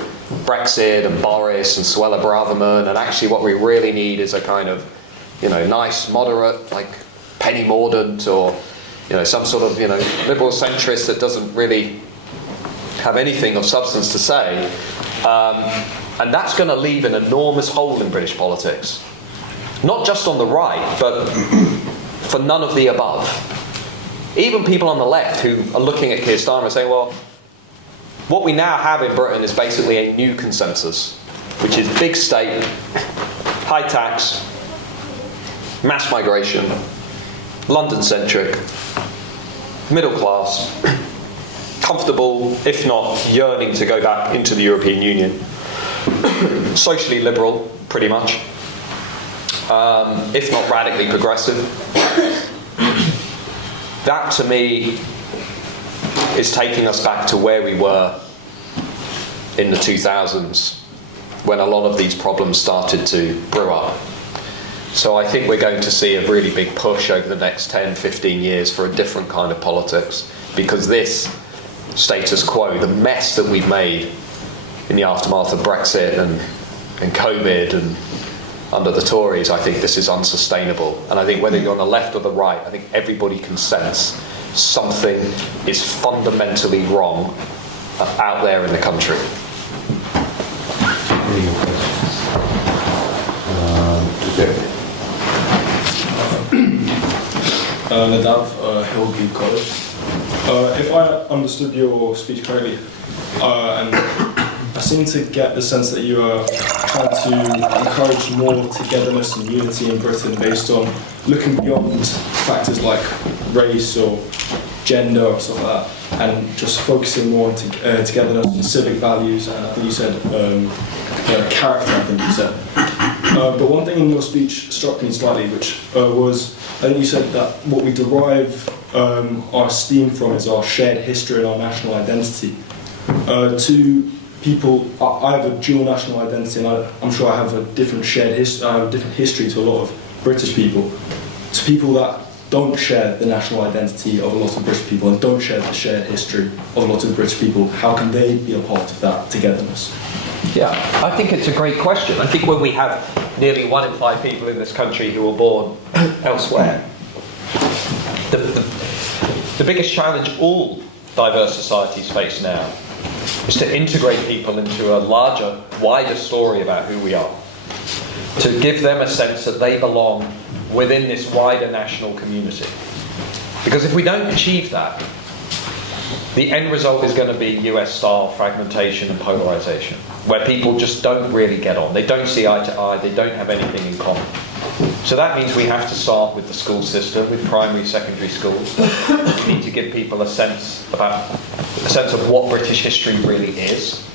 Brexit and Boris and Suella Braverman, and actually what we really need is a kind of, you know, nice, moderate, like Penny Mordaunt, or, you know, some sort of, you know, liberal centrist that doesn't really have anything of substance to say. And that's going to leave an enormous hole in British politics. Not just on the right, but for none of the above. Even people on the left who are looking at Keir Starmer and saying, well, what we now have in Britain is basically a new consensus, which is big state, high tax, mass migration, London-centric, middle class, comfortable, if not yearning to go back into the European Union, socially liberal, pretty much, if not radically progressive. That, to me, is taking us back to where we were in the 2000s, when a lot of these problems started to brew up. So I think we're going to see a really big push over the next 10, 15 years for a different kind of politics, because this status quo, the mess that we've made in the aftermath of Brexit and COVID and under the Tories, I think this is unsustainable. And I think whether you're on the left or the right, I think everybody can sense something is fundamentally wrong out there in the country. Any more questions? Nadav, Hillview College. If I understood your speech correctly, and I seem to get the sense that you are trying to encourage more togetherness and unity in Britain based on looking beyond factors like race or gender or stuff like that, and just focusing more on togetherness and civic values, and I think you said character, I think you said. But one thing in your speech struck me slightly, which was, I think you said that what we derive our esteem from is our shared history and our national identity. To people, I have a dual national identity, and I'm sure I have a different different history to a lot of British people. To people that don't share the national identity of a lot of British people and don't share the shared history of a lot of British people, how can they be a part of that togetherness? Yeah, I think it's a great question. I think when we have nearly 1 in 5 people in this country who are born elsewhere, the biggest challenge all diverse societies face now is to integrate people into a larger, wider story about who we are. To give them a sense that they belong within this wider national community. Because if we don't achieve that, the end result is going to be US-style fragmentation and polarisation, where people just don't really get on. They don't see eye to eye, they don't have anything in common. So that means we have to start with the school system, with primary, secondary schools. We need to give people a sense of what British history really is.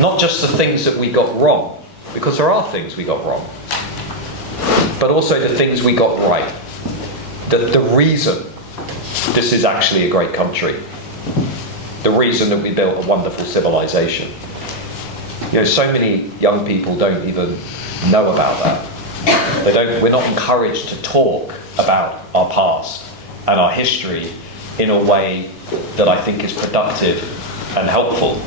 Not just the things that we got wrong, because there are things we got wrong, but also the things we got right. The reason this is actually a great country. The reason that we built a wonderful civilization. You know, so many young people don't even know about that. We're not encouraged to talk about our past and our history in a way that I think is productive and helpful.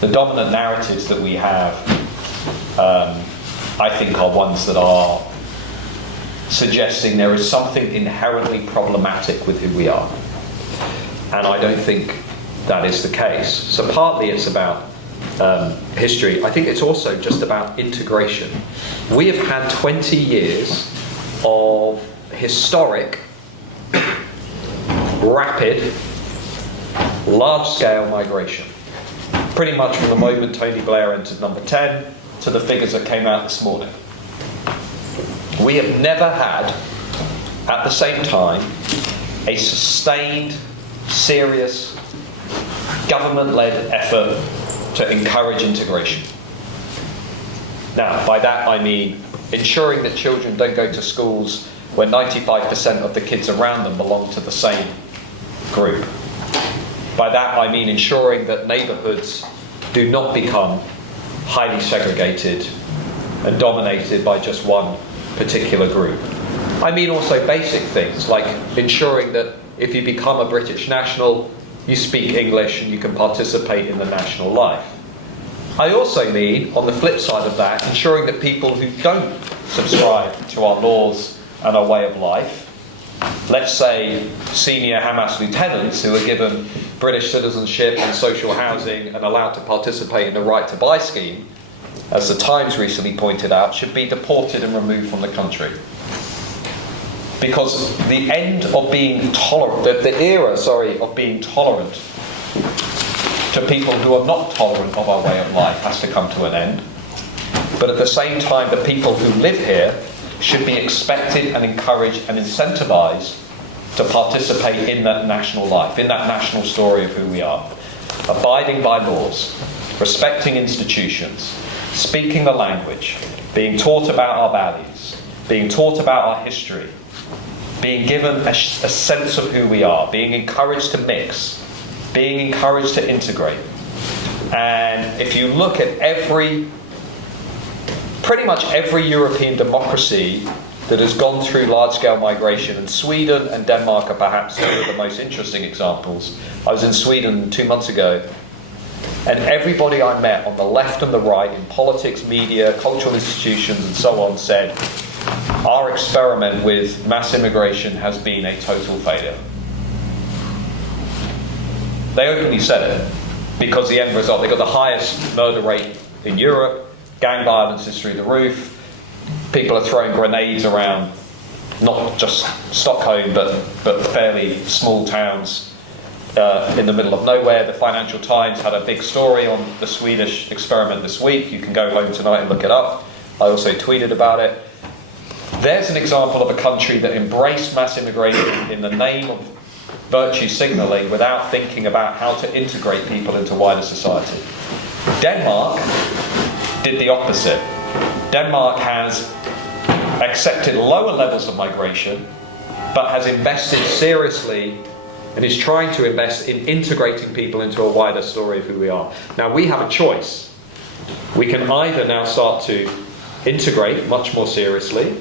The dominant narratives that we have, I think, are ones that are suggesting there is something inherently problematic with who we are. And I don't think that is the case. So partly it's about history. I think it's also just about integration. We have had 20 years of historic, rapid, large-scale migration. Pretty much from the moment Tony Blair entered number 10 to the figures that came out this morning. We have never had, at the same time, a sustained, serious, government-led effort to encourage integration. Now, by that I mean ensuring that children don't go to schools where 95% of the kids around them belong to the same group. By that I mean ensuring that neighbourhoods do not become highly segregated and dominated by just one particular group. I mean also basic things like ensuring that if you become a British national, you speak English and you can participate in the national life. I also mean, on the flip side of that, ensuring that people who don't subscribe to our laws and our way of life, let's say senior Hamas lieutenants who are given British citizenship and social housing and allowed to participate in the right to buy scheme, as the Times recently pointed out, should be deported and removed from the country. Because the end of being tolerant, the era of being tolerant to people who are not tolerant of our way of life has to come to an end. But at the same time, the people who live here should be expected and encouraged and incentivised to participate in that national life, in that national story of who we are. Abiding by laws, respecting institutions, speaking the language, being taught about our values, being taught about our history, being given a sense of who we are, being encouraged to mix, being encouraged to integrate. And if you look at pretty much every European democracy that has gone through large-scale migration, and Sweden and Denmark are perhaps two of the most interesting examples. I was in Sweden 2 months ago, And everybody I met on the left and the right, in politics, media, cultural institutions and so on, said, our experiment with mass immigration has been a total failure. They openly said it, because the end result, they got the highest murder rate in Europe, gang violence is through the roof, people are throwing grenades around, not just Stockholm, but fairly small towns in the middle of nowhere. The Financial Times had a big story on the Swedish experiment this week. You can go home tonight and look it up. I also tweeted about it. There's an example of a country that embraced mass immigration in the name of virtue signalling without thinking about how to integrate people into wider society. Denmark did the opposite. Denmark has accepted lower levels of migration, but has invested seriously and is trying to invest in integrating people into a wider story of who we are. Now, we have a choice. We can either now start to integrate much more seriously,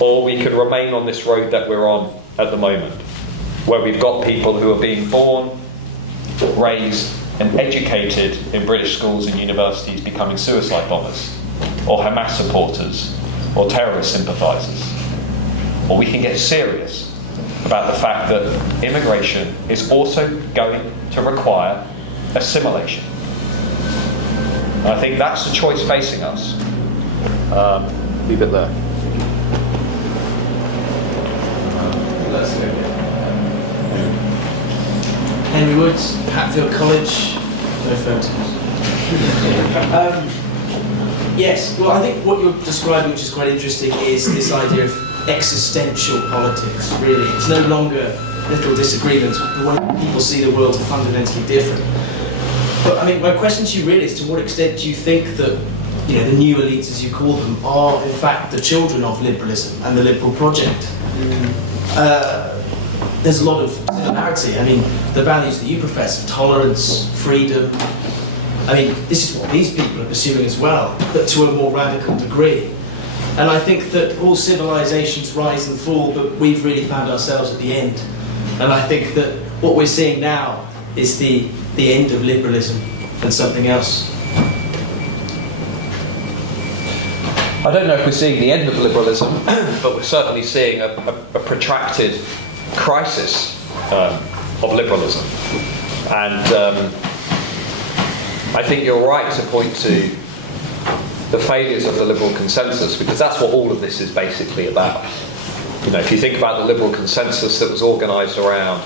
or we can remain on this road that we're on at the moment, where we've got people who are being born, raised, and educated in British schools and universities becoming suicide bombers, or Hamas supporters, or terrorist sympathisers. Or we can get serious about the fact that immigration is also going to require assimilation. And I think that's the choice facing us. Leave it there. Henry Woods, Hatfield College, no photos. Yes, well, I think what you're describing, which is quite interesting, is this idea of existential politics, really. It's no longer little disagreements. The way people see the world are fundamentally different. But, I mean, my question to you really is, to what extent do you think that, you know, the new elites, as you call them, are, in fact, the children of liberalism and the liberal project? There's a lot of similarity. I mean, the values that you profess of tolerance, freedom, I mean, this is what these people are pursuing as well, but to a more radical degree. And I think that all civilizations rise and fall, but we've really found ourselves at the end. And I think that what we're seeing now is the end of liberalism and something else. I don't know if we're seeing the end of liberalism, but we're certainly seeing a protracted crisis of liberalism. And I think you're right to point to the failures of the liberal consensus, because that's what all of this is basically about. You know, if you think about the liberal consensus that was organised around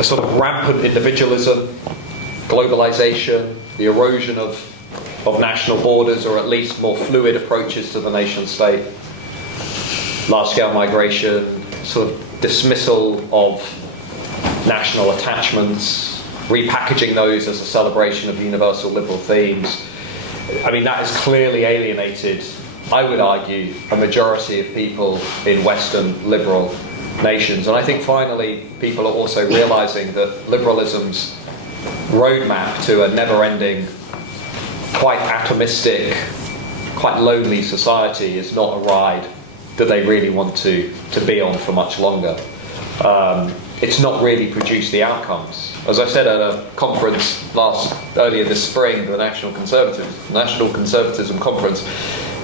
a sort of rampant individualism, globalisation, the erosion of national borders, or at least more fluid approaches to the nation state, large-scale migration, sort of dismissal of national attachments, repackaging those as a celebration of universal liberal themes. I mean, that has clearly alienated, I would argue, a majority of people in Western liberal nations. And I think finally people are also realising that liberalism's roadmap to a never-ending, quite atomistic, quite lonely society is not a ride that they really want to be on for much longer. It's not really produced the outcomes. As I said at a conference earlier this spring, the National Conservatism Conference,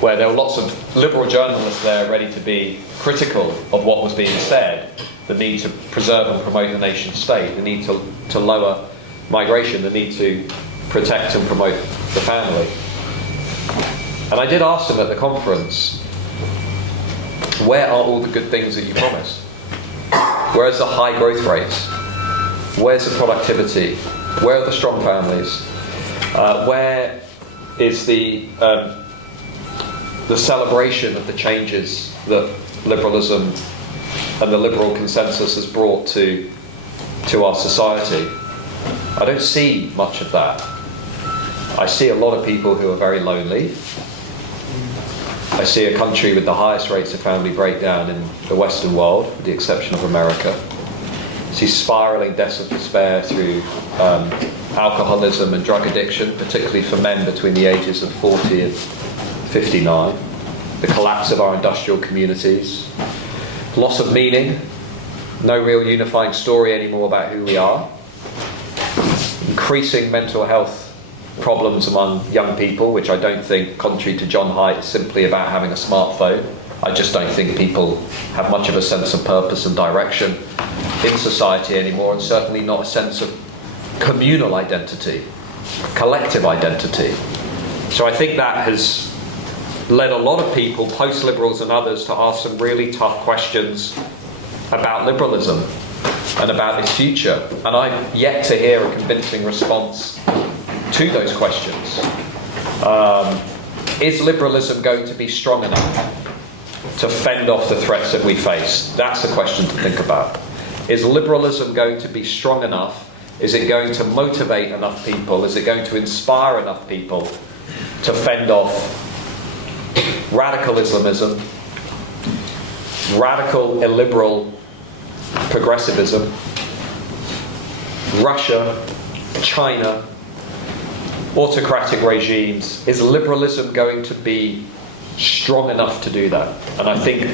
where there were lots of liberal journalists there ready to be critical of what was being said, the need to preserve and promote the nation state, the need to lower migration, the need to protect and promote the family. And I did ask them at the conference, where are all the good things that you promised? Where's the high growth rates? Where's the productivity? Where are the strong families? Where is the celebration of the changes that liberalism and the liberal consensus has brought to our society? I don't see much of that. I see a lot of people who are very lonely. I see a country with the highest rates of family breakdown in the Western world, with the exception of America. I see spiralling deaths of despair through alcoholism and drug addiction, particularly for men between the ages of 40 and 59. The collapse of our industrial communities. Loss of meaning. No real unifying story anymore about who we are. increasing mental health problems among young people, which I don't think, contrary to John Haidt, is simply about having a smartphone. I just don't think people have much of a sense of purpose and direction in society anymore, and certainly not a sense of communal identity, collective identity. So I think that has led a lot of people, post-liberals and others, to ask some really tough questions about liberalism and about its future. And I've yet to hear a convincing response to those questions. Is liberalism going to be strong enough to fend off the threats that we face? That's the question to think about. Is liberalism going to be strong enough? Is it going to motivate enough people? Is it going to inspire enough people to fend off radical Islamism, radical illiberal progressivism, Russia, China, autocratic regimes? Is liberalism going to be strong enough to do that? And I think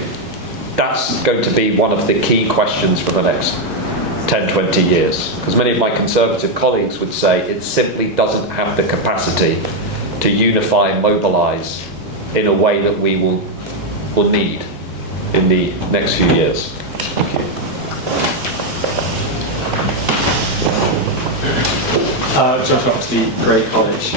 that's going to be one of the key questions for the next 10, 20 years. Because many of my conservative colleagues would say it simply doesn't have the capacity to unify and mobilise in a way that we will need in the next few years. Thank you. Josh Oxley, Grey College.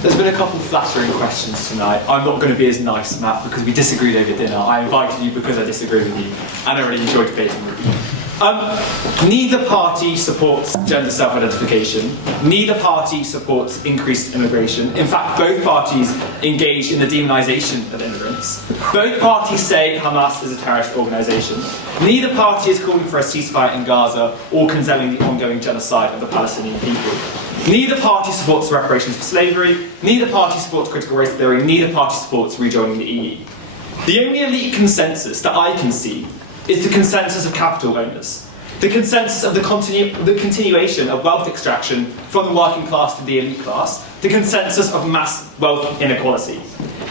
There's been a couple of flattering questions tonight. I'm not going to be as nice, Matt, because we disagreed over dinner. I invited you because I disagree with you, and I really enjoyed debating with you. Neither party supports gender self-identification. Neither party supports increased immigration. In fact, both parties engage in the demonisation of immigrants. Both parties say Hamas is a terrorist organisation. Neither party is calling for a ceasefire in Gaza or condemning the ongoing genocide of the Palestinian people. Neither party supports reparations for slavery. Neither party supports critical race theory. Neither party supports rejoining the EU. The only elite consensus that I can see is the consensus of capital owners. The consensus of the continuation of wealth extraction from the working class to the elite class. The consensus of mass wealth inequality.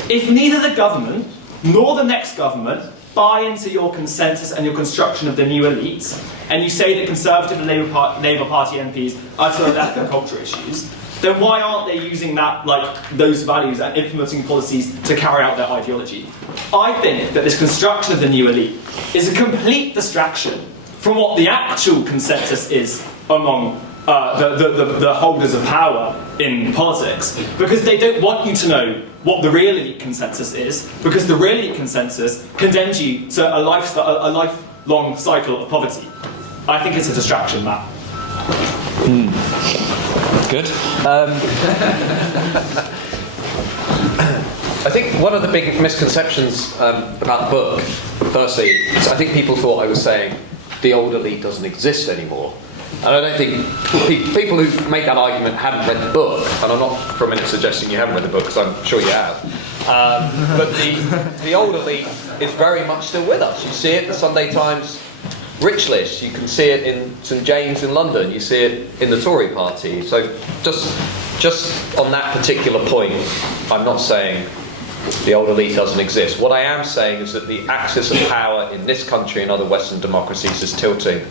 If neither the government nor the next government buy into your consensus and your construction of the new elites, and you say that Conservative and Labour Party MPs are to the left on culture issues, then why aren't they using that, those values and implementing policies to carry out their ideology? I think that this construction of the new elite is a complete distraction from what the actual consensus is among the holders of power in politics, because they don't want you to know what the real elite consensus is, because the real elite consensus condemns you to a lifelong cycle of poverty. I think it's a distraction, Matt. Good. I think one of the big misconceptions about the book, firstly, is I think people thought I was saying the old elite doesn't exist anymore. And I don't think people who make that argument haven't read the book, and I'm not for a minute suggesting you haven't read the book, because I'm sure you have. But the old elite is very much still with us. You see it in the Sunday Times Rich List, you can see it in St James in London, you see it in the Tory party. So just on that particular point, I'm not saying the old elite doesn't exist. What I am saying is that the axis of power in this country and other Western democracies is tilting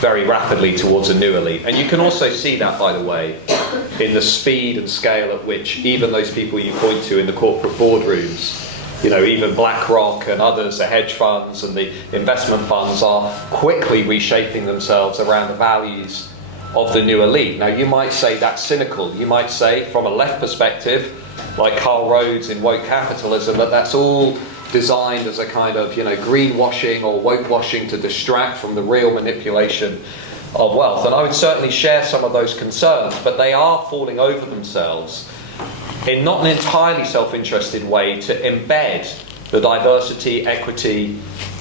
very rapidly towards a new elite. And you can also see that, by the way, in the speed and scale at which even those people you point to in the corporate boardrooms, even BlackRock and others, the hedge funds and the investment funds, are quickly reshaping themselves around the values of the new elite. Now, you might say that's cynical. You might say, from a left perspective, like Carl Rhodes in Woke Capitalism, that that's all designed as a kind of, greenwashing or woke-washing to distract from the real manipulation of wealth. And I would certainly share some of those concerns, but they are falling over themselves in not an entirely self-interested way to embed the diversity, equity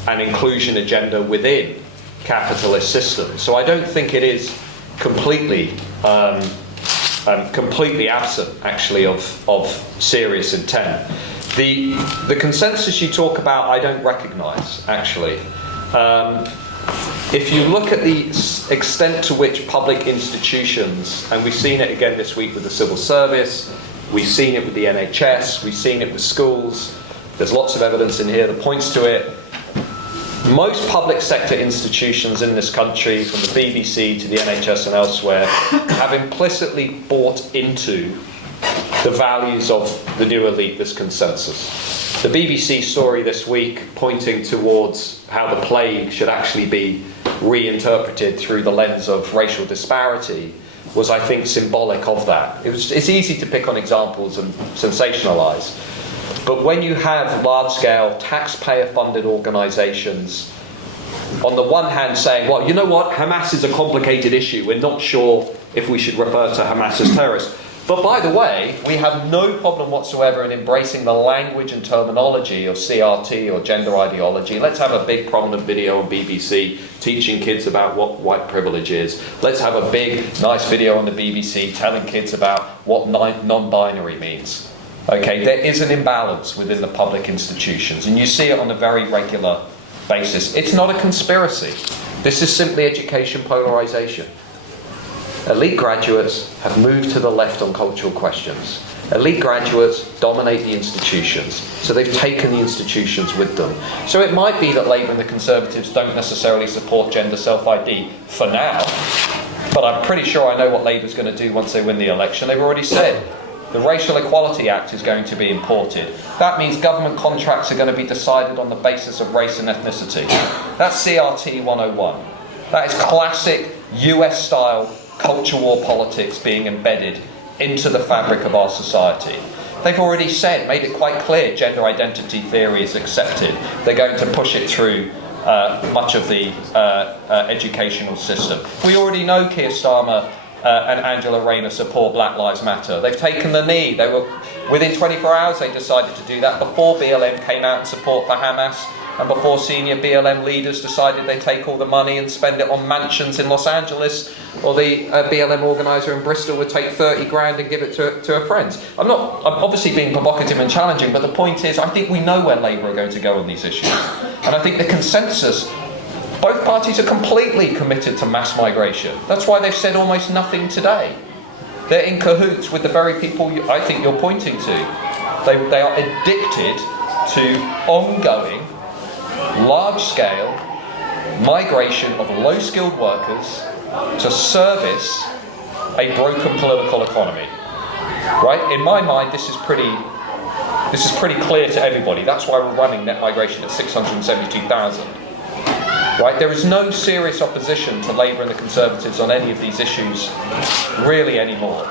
and inclusion agenda within capitalist systems. So I don't think it is completely absent, actually, of serious intent. The consensus you talk about, I don't recognise, actually. If you look at the extent to which public institutions, and we've seen it again this week with the civil service, we've seen it with the NHS, we've seen it with schools, there's lots of evidence in here that points to it, most public sector institutions in this country, from the BBC to the NHS and elsewhere, have implicitly bought into the values of the new elitist consensus. The BBC story this week pointing towards how the plague should actually be reinterpreted through the lens of racial disparity was, I think, symbolic of that. It's easy to pick on examples and sensationalise. But when you have large-scale taxpayer-funded organisations, on the one hand saying, well, you know what, Hamas is a complicated issue, we're not sure if we should refer to Hamas as terrorists. But by the way, we have no problem whatsoever in embracing the language and terminology of CRT or gender ideology. Let's have a big prominent video on BBC teaching kids about what white privilege is. Let's have a big, nice video on the BBC telling kids about what non-binary means. Okay, there is an imbalance within the public institutions, and you see it on a very regular basis. It's not a conspiracy. This is simply education polarisation. Elite graduates have moved to the left on cultural questions. Elite graduates dominate the institutions, so they've taken the institutions with them. So it might be that Labour and the Conservatives don't necessarily support gender self-ID for now, but I'm pretty sure I know what Labour's going to do once they win the election. They've already said the Racial Equality Act is going to be imported. That means government contracts are going to be decided on the basis of race and ethnicity. That's CRT 101. That is classic US-style culture war politics being embedded into the fabric of our society. They've already said, made it quite clear, gender identity theory is accepted. They're going to push it through much of the educational system. We already know Keir Starmer and Angela Rayner support Black Lives Matter. They've taken the knee. They were within 24 hours they decided to do that before BLM came out in support for Hamas, and before senior BLM leaders decided they'd take all the money and spend it on mansions in Los Angeles, or the BLM organiser in Bristol would take 30 grand and give it to her friends. I'm obviously being provocative and challenging, but the point is I think we know where Labour are going to go on these issues. And I think the consensus, both parties are completely committed to mass migration. That's why they've said almost nothing today. They're in cahoots with the very people I think you're pointing to. They are addicted to ongoing, large-scale migration of low-skilled workers to service a broken political economy. Right? In my mind, this is pretty clear to everybody. That's why we're running net migration at 672,000. Right? There is no serious opposition to Labour and the Conservatives on any of these issues really anymore.